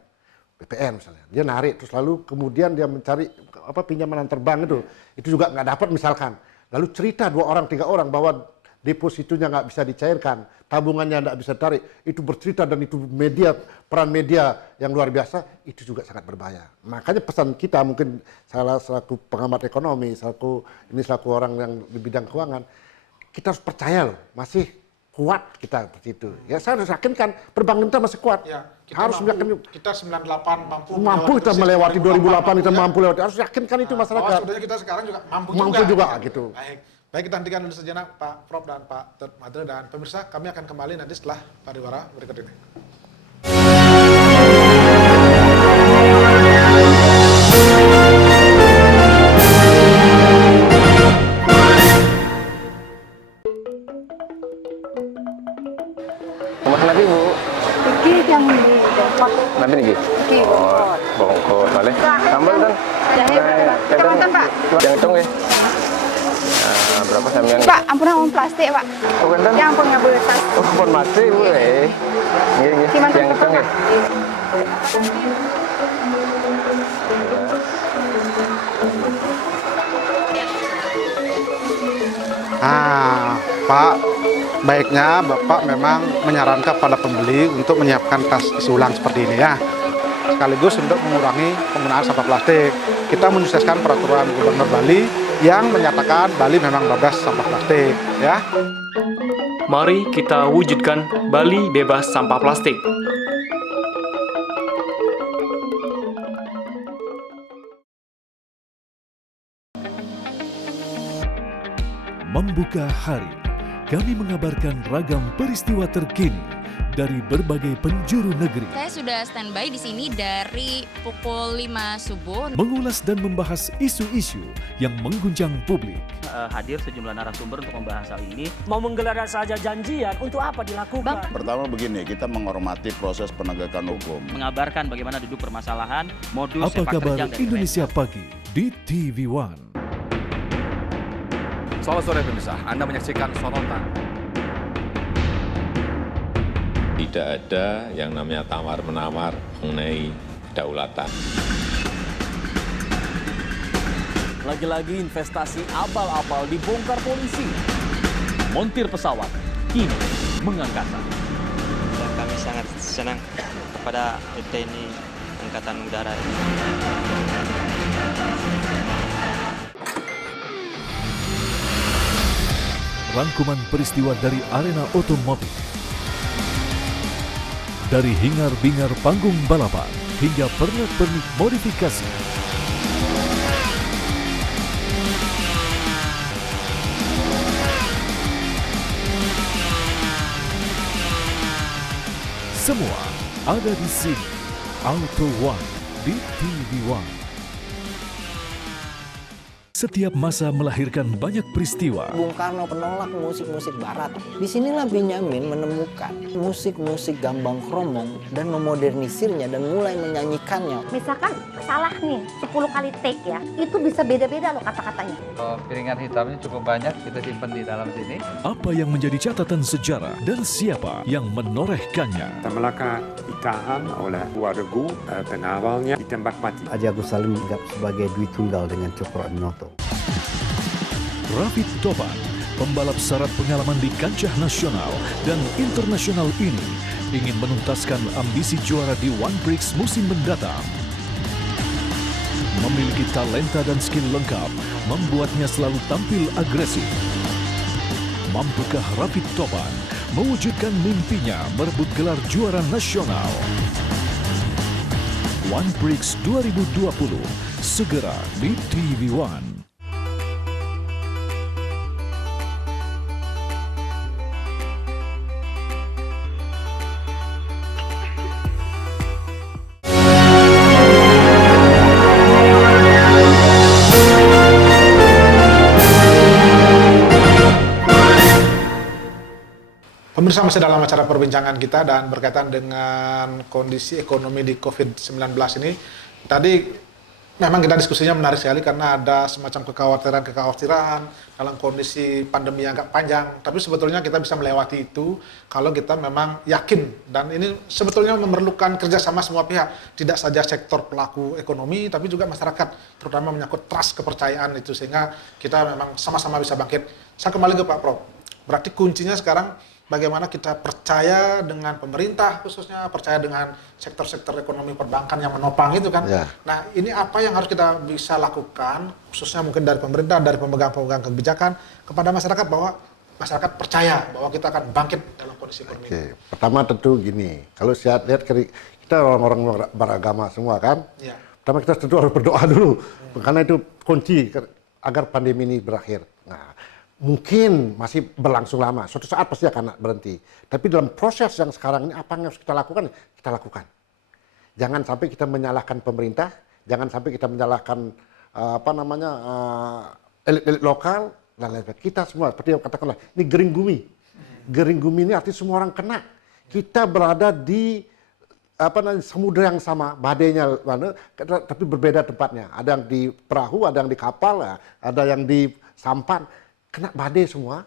BPN misalnya, dia narik terus lalu kemudian dia mencari pinjaman antar bank itu juga nggak dapat misalkan. Lalu cerita 2 orang 3 orang bahwa depositonya nggak bisa dicairkan, tabungannya nggak bisa tarik, itu bercerita dan itu peran media yang luar biasa, itu juga sangat berbahaya. Makanya pesan kita mungkin salah selaku pengamat ekonomi, selaku orang yang di bidang keuangan, kita harus percaya loh, masih kuat kita seperti itu. Ya saya harus yakinkan perbankan kita masih kuat. Ya, harus yakin kita 98 mampu kita melewati 2008 kita mampu lewati. Harus yakinkan itu masyarakat. Sudah kita sekarang juga mampu juga gitu. Baik, kita hentikan dulu sejenak Pak Prof dan Pak Madre, dan pemirsa kami akan kembali nanti setelah pariwara berikut ini. Nanti Bu? Iki yang di Depok. Nanti nih? Oh, bongkot, boleh. Sambal kan? Kemantan Pak? Yang hitung ya? Berapa sampean? Pak, ampunan uang plastik Pak. Oh, kan? Yang punya betas. Oh, pun masih Bu eh. Gini, yang hitung ya? Pak, baiknya Bapak memang menyarankan pada pembeli untuk menyiapkan tas isi ulang seperti ini ya. Sekaligus untuk mengurangi penggunaan sampah plastik. Kita menyukseskan peraturan Gubernur Bali yang menyatakan Bali memang bebas sampah plastik ya. Mari kita wujudkan Bali bebas sampah plastik. Membuka hari, kami mengabarkan ragam peristiwa terkini dari berbagai penjuru negeri. Saya sudah standby di sini dari pukul 5 subuh. Mengulas dan membahas isu-isu yang mengguncang publik. Hadir sejumlah narasumber untuk membahas hal ini. Mau menggelar saja janjian, untuk apa dilakukan? Pertama begini, kita menghormati proses penegakan hukum. Mengabarkan bagaimana duduk permasalahan, modus Apa sepak kabar terjang dan Indonesia Pagi di TV One. Selamat sore pemirsa, Anda menyaksikan Sorotan. Tidak ada yang namanya tawar-menawar mengenai kedaulatan. Lagi-lagi investasi abal-abal dibongkar polisi. Montir pesawat kini mengangkasa. Dan kami sangat senang kepada TNI Angkatan Udara ini. Rangkuman peristiwa dari arena otomotif. Dari hingar-bingar panggung balapan hingga pernak-pernik modifikasi, semua ada di sini. Auto One di TV One. Setiap masa melahirkan banyak peristiwa. Bung Karno penolak musik-musik barat. Disinilah Benyamin menemukan musik-musik gambang kromong dan memodernisirnya dan mulai menyanyikannya. Misalkan salah nih 10 kali take ya, itu bisa beda-beda loh kata-katanya. Piringan hitamnya cukup banyak, kita simpan di dalam sini. Apa yang menjadi catatan sejarah dan siapa yang menorehkannya? Malaka ditahan oleh warga pengawalnya ditembak mati. Haji Agus Salim dianggap sebagai Dwi Tunggal dengan Cokro Aminoto. Rafid Topan, pembalap syarat pengalaman di kancah nasional dan internasional ini, ingin menuntaskan ambisi juara di One Prix musim mendatang. Memiliki talenta dan skill lengkap, membuatnya selalu tampil agresif. Mampukah Rafid Topan mewujudkan mimpinya merebut gelar juara nasional? One Prix 2020 segera di TV One. Pemirsa, masih dalam acara perbincangan kita dan berkaitan dengan kondisi ekonomi di COVID-19 ini. Tadi memang kita diskusinya menarik sekali karena ada semacam kekhawatiran dalam kondisi pandemi yang agak panjang. Tapi sebetulnya kita bisa melewati itu kalau kita memang yakin. Dan ini sebetulnya memerlukan kerjasama semua pihak. Tidak saja sektor pelaku ekonomi, tapi juga masyarakat. Terutama menyangkut trust, kepercayaan itu. Sehingga kita memang sama-sama bisa bangkit. Saya kembali ke Pak Prof. Berarti kuncinya sekarang bagaimana kita percaya dengan pemerintah khususnya, percaya dengan sektor-sektor ekonomi perbankan yang menopang itu kan. Ya. Nah, ini apa yang harus kita bisa lakukan, khususnya mungkin dari pemerintah, dari pemegang-pemegang kebijakan, kepada masyarakat bahwa masyarakat percaya bahwa kita akan bangkit dalam kondisi ekonomi. Oke. Pertama tentu gini, kalau saya lihat kita orang-orang beragama semua kan. Ya. Pertama kita tentu harus berdoa dulu, karena itu kunci agar pandemi ini berakhir. Nah, mungkin masih berlangsung lama, suatu saat pasti akan berhenti. Tapi dalam proses yang sekarang ini apa yang harus kita lakukan? Kita lakukan. Jangan sampai kita menyalahkan pemerintah, jangan sampai kita menyalahkan elit-elit lokal dan lain-lain. Kita semua seperti yang katakanlah, ini gering gumi. Gering gumi ini artinya semua orang kena. Kita berada di samudera yang sama, badainya tapi berbeda tempatnya. Ada yang di perahu, ada yang di kapal, ada yang di sampan. Kena badai semua,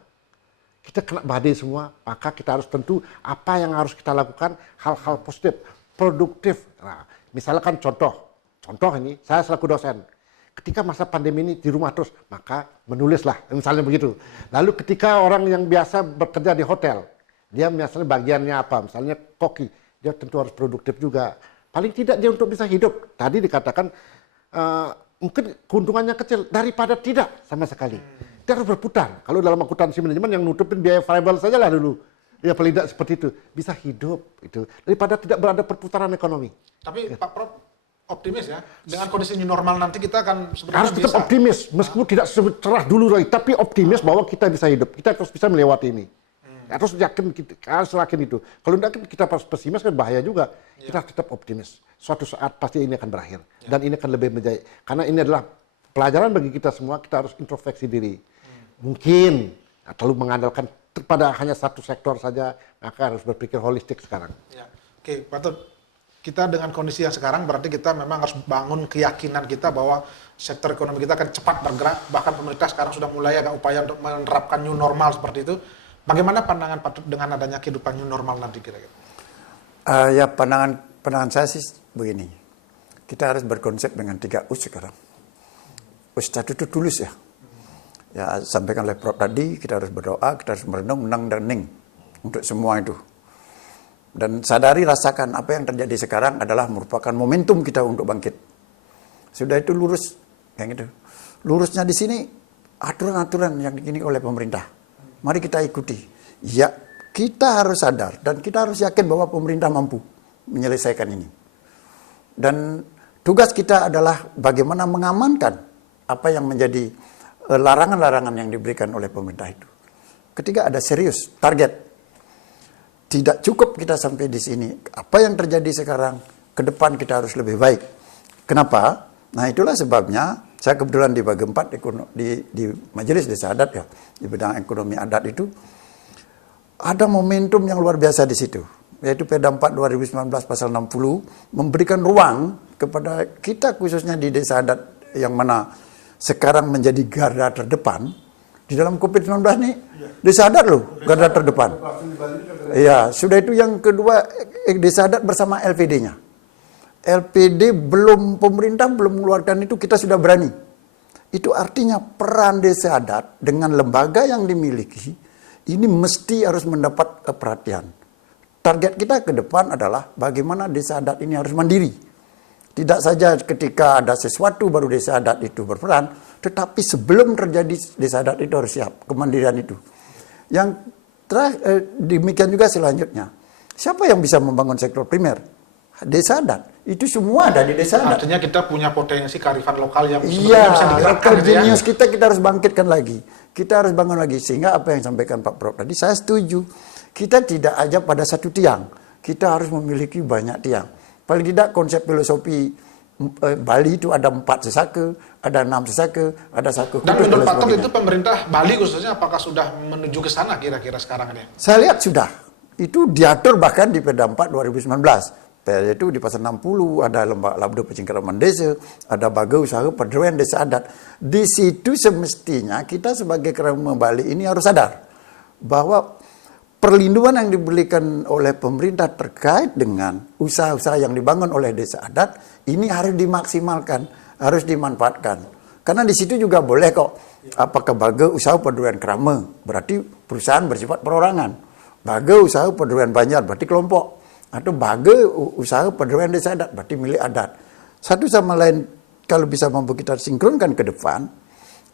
kita kena badai semua, maka kita harus tentu apa yang harus kita lakukan, hal-hal positif, produktif. Nah, misalkan contoh ini, saya selaku dosen, ketika masa pandemi ini di rumah terus, maka menulislah, misalnya begitu. Lalu ketika orang yang biasa bekerja di hotel, dia misalnya bagiannya apa, misalnya koki, dia tentu harus produktif juga. Paling tidak dia untuk bisa hidup. Tadi dikatakan, mungkin keuntungannya kecil, daripada tidak sama sekali. Dia harus berputar. Kalau dalam akuntansi manajemen yang nutupin biaya variabel saja lah dulu. Ya paling tidak seperti itu. Bisa hidup itu. Daripada tidak berada perputaran ekonomi. Tapi ya. Pak Prof optimis ya. Dengan kondisi new normal nanti kita akan sebenarnya harus tetap optimis. Meskipun tidak cerah dulu Roy. Tapi optimis bahwa kita bisa hidup. Kita harus bisa melewati ini. Harus yakin, harus yakin itu. Kalau tidak kita pesimis kan bahaya juga. Ya. Kita harus tetap optimis. Suatu saat pasti ini akan berakhir. Ya. Dan ini akan lebih menjadi. Karena ini adalah pelajaran bagi kita semua. Kita harus introspeksi diri. Mungkin terlalu mengandalkan pada hanya satu sektor saja, maka harus berpikir holistik sekarang. Ya. Oke, Pak Tut, kita dengan kondisi yang sekarang berarti kita memang harus bangun keyakinan kita bahwa sektor ekonomi kita akan cepat bergerak, bahkan pemerintah sekarang sudah mulai agak upaya untuk menerapkan new normal seperti itu. Bagaimana pandangan Pak Tut dengan adanya kehidupan new normal nanti kira-kira? Ya pandangan saya sih begini, kita harus berkonsep dengan 3 U sekarang. U satu itu tulus ya. Ya, sampaikan oleh Prof tadi, kita harus berdoa, kita harus merenung, menang dan ning untuk semua itu. Dan sadari, rasakan apa yang terjadi sekarang adalah merupakan momentum kita untuk bangkit. Sudah itu lurus, yang itu. Lurusnya di sini aturan-aturan yang diini oleh pemerintah. Mari kita ikuti. Ya, kita harus sadar dan kita harus yakin bahwa pemerintah mampu menyelesaikan ini. Dan tugas kita adalah bagaimana mengamankan apa yang menjadi larangan-larangan yang diberikan oleh pemerintah itu. Ketika ada serius target, tidak cukup kita sampai di sini. Apa yang terjadi sekarang, ke depan kita harus lebih baik. Kenapa? Nah, itulah sebabnya saya kebetulan di bagi 4 di Majelis Desa Adat ya, di bidang ekonomi adat itu ada momentum yang luar biasa di situ, yaitu Perda 4 2019 pasal 60 memberikan ruang kepada kita khususnya di desa adat yang mana sekarang menjadi garda terdepan di dalam COVID-19 nih. Desa adat loh, garda terdepan. Iya, sudah itu yang kedua desa adat bersama LPD-nya. LPD pemerintah belum mengeluarkan itu, kita sudah berani. Itu artinya peran desa adat dengan lembaga yang dimiliki ini mesti harus mendapat perhatian. Target kita ke depan adalah bagaimana desa adat ini harus mandiri. Tidak saja ketika ada sesuatu baru desa adat itu berperan, tetapi sebelum terjadi desa adat itu harus siap kemandirian itu. Yang demikian juga selanjutnya. Siapa yang bisa membangun sektor primer? Desa adat. Itu semua ada di desa adat. Artinya kita punya potensi kearifan lokal yang sebenarnya bisa digerakkan. Iya, genius kita harus bangkitkan lagi. Kita harus bangun lagi. Sehingga apa yang disampaikan Pak Prof tadi, saya setuju. Kita tidak aja pada satu tiang. Kita harus memiliki banyak tiang. Paling tidak konsep filosofi Bali itu ada 4 sesaka, ada 6 sesaka, ada saka kudus. Dan menurut Pak Prof itu pemerintah Bali khususnya apakah sudah menuju ke sana kira-kira sekarang ini? Saya lihat sudah. Itu diatur bahkan di Perda 4 2019. Yaitu di pasal 60 ada labdo pencengkeraman desa, ada baga usaha perdewan desa adat. Di situ semestinya kita sebagai Kerama Bali ini harus sadar bahwa perlindungan yang diberikan oleh pemerintah terkait dengan usaha-usaha yang dibangun oleh desa adat ini harus dimaksimalkan, harus dimanfaatkan. Karena di situ juga boleh kok, apakah baga usaha perdewan Kerama, berarti perusahaan bersifat perorangan. Baga usaha perdewan Banjar, berarti kelompok. Atau baga usaha perdewan desa adat, berarti milik adat. Satu sama lain kalau bisa mampu kita sinkronkan ke depan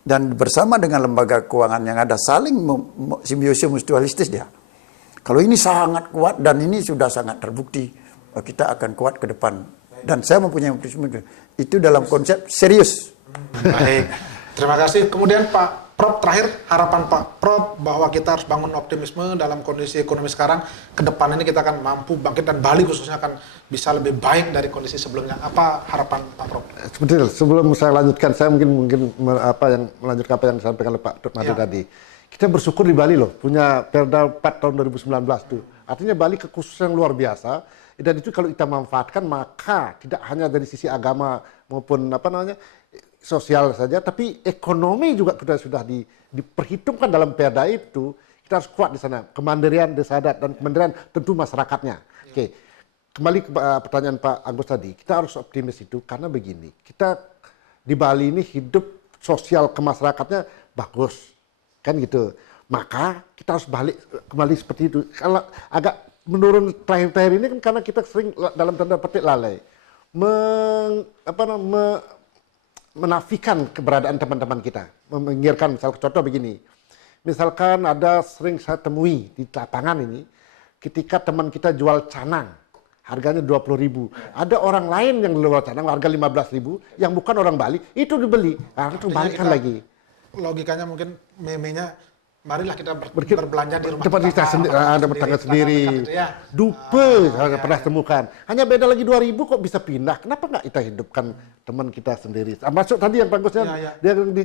dan bersama dengan lembaga keuangan yang ada saling simbiosis mutualistis dia. Kalau ini sangat kuat dan ini sudah sangat terbukti, kita akan kuat ke depan. Dan saya mempunyai optimisme itu dalam konsep serius. Baik, terima kasih. Kemudian Pak Prof, terakhir harapan Pak Prof bahwa kita harus bangun optimisme dalam kondisi ekonomi sekarang. Ke depan ini kita akan mampu bangkit dan Bali khususnya akan bisa lebih baik dari kondisi sebelumnya. Apa harapan Pak Prof? Sebenarnya sebelum saya lanjutkan, saya mungkin melanjutkan apa yang disampaikan oleh Pak Dr. Made tadi. Kita bersyukur di Bali loh, punya Perda 4 tahun 2019 itu. Artinya Bali kekhususan yang luar biasa. Dan itu kalau kita manfaatkan maka tidak hanya dari sisi agama maupun sosial saja, tapi ekonomi juga sudah diperhitungkan dalam perda itu. Kita harus kuat di sana, kemandirian desa adat dan kemandirian tentu masyarakatnya. Oke, kembali ke pertanyaan Pak Agus tadi, kita harus optimis itu karena begini, kita di Bali ini hidup sosial ke masyarakatnya bagus, kan gitu. Maka kita harus kembali seperti itu. Kalau agak menurun terakhir-terakhir ini kan karena kita sering dalam tanda petik lalai menafikan keberadaan teman-teman kita, meminggirkan. Misal contoh begini, misalkan ada sering saya temui di lapangan ini, ketika teman kita jual canang, harganya 20.000, ada orang lain yang jual canang harga 15.000, yang bukan orang Bali, itu dibeli, nah, itu balikan lagi. Logikanya mungkin meme-nya, marilah kita berbelanja di rumah tetangga sendiri. Dupe saya pernah temukan. Hanya beda lagi 2.000 kok bisa pindah. Kenapa nggak kita hidupkan teman kita sendiri? Masuk tadi yang bagusnya dia di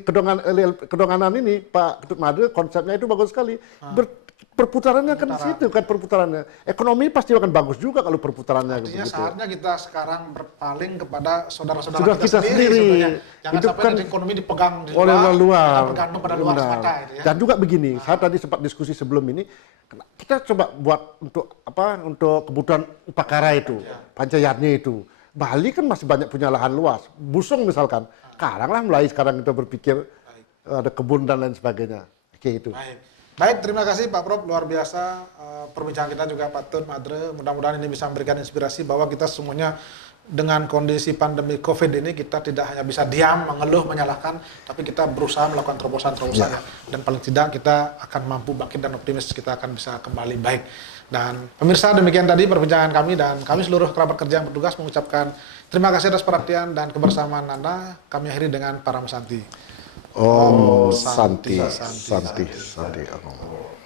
kedonganan ini Pak Ketut Made, konsepnya itu bagus sekali. Perputarannya kan di situ kan perputarannya. Ekonomi pasti akan bagus juga kalau perputarannya. Artinya saatnya kita sekarang berpaling kepada saudara-saudara sudah kita sendiri. Jangan itu sampai kan ekonomi dipegang di oleh luar. Kita bergantung pada luar semata. Ya. Dan juga begini, saya tadi sempat diskusi sebelum ini, kita coba buat untuk kebutuhan upakara itu, pancayatnya itu. Bali kan masih banyak punya lahan luas. Busung misalkan, mulai sekarang kita berpikir ada kebun dan lain sebagainya. Oke itu. Baik, terima kasih Pak Prof, luar biasa perbincangan kita juga Pak Tun Madre. Mudah-mudahan ini bisa memberikan inspirasi bahwa kita semuanya dengan kondisi pandemi COVID ini kita tidak hanya bisa diam, mengeluh, menyalahkan, tapi kita berusaha melakukan terobosan-terobosan dan paling tidak kita akan mampu bangkit dan optimis kita akan bisa kembali baik. Dan pemirsa, demikian tadi perbincangan kami dan kami seluruh kerabat kerja yang bertugas mengucapkan terima kasih atas perhatian dan kebersamaan Anda. Kami akhiri dengan Param Santi. Om Santi, Santi, Santi, Om.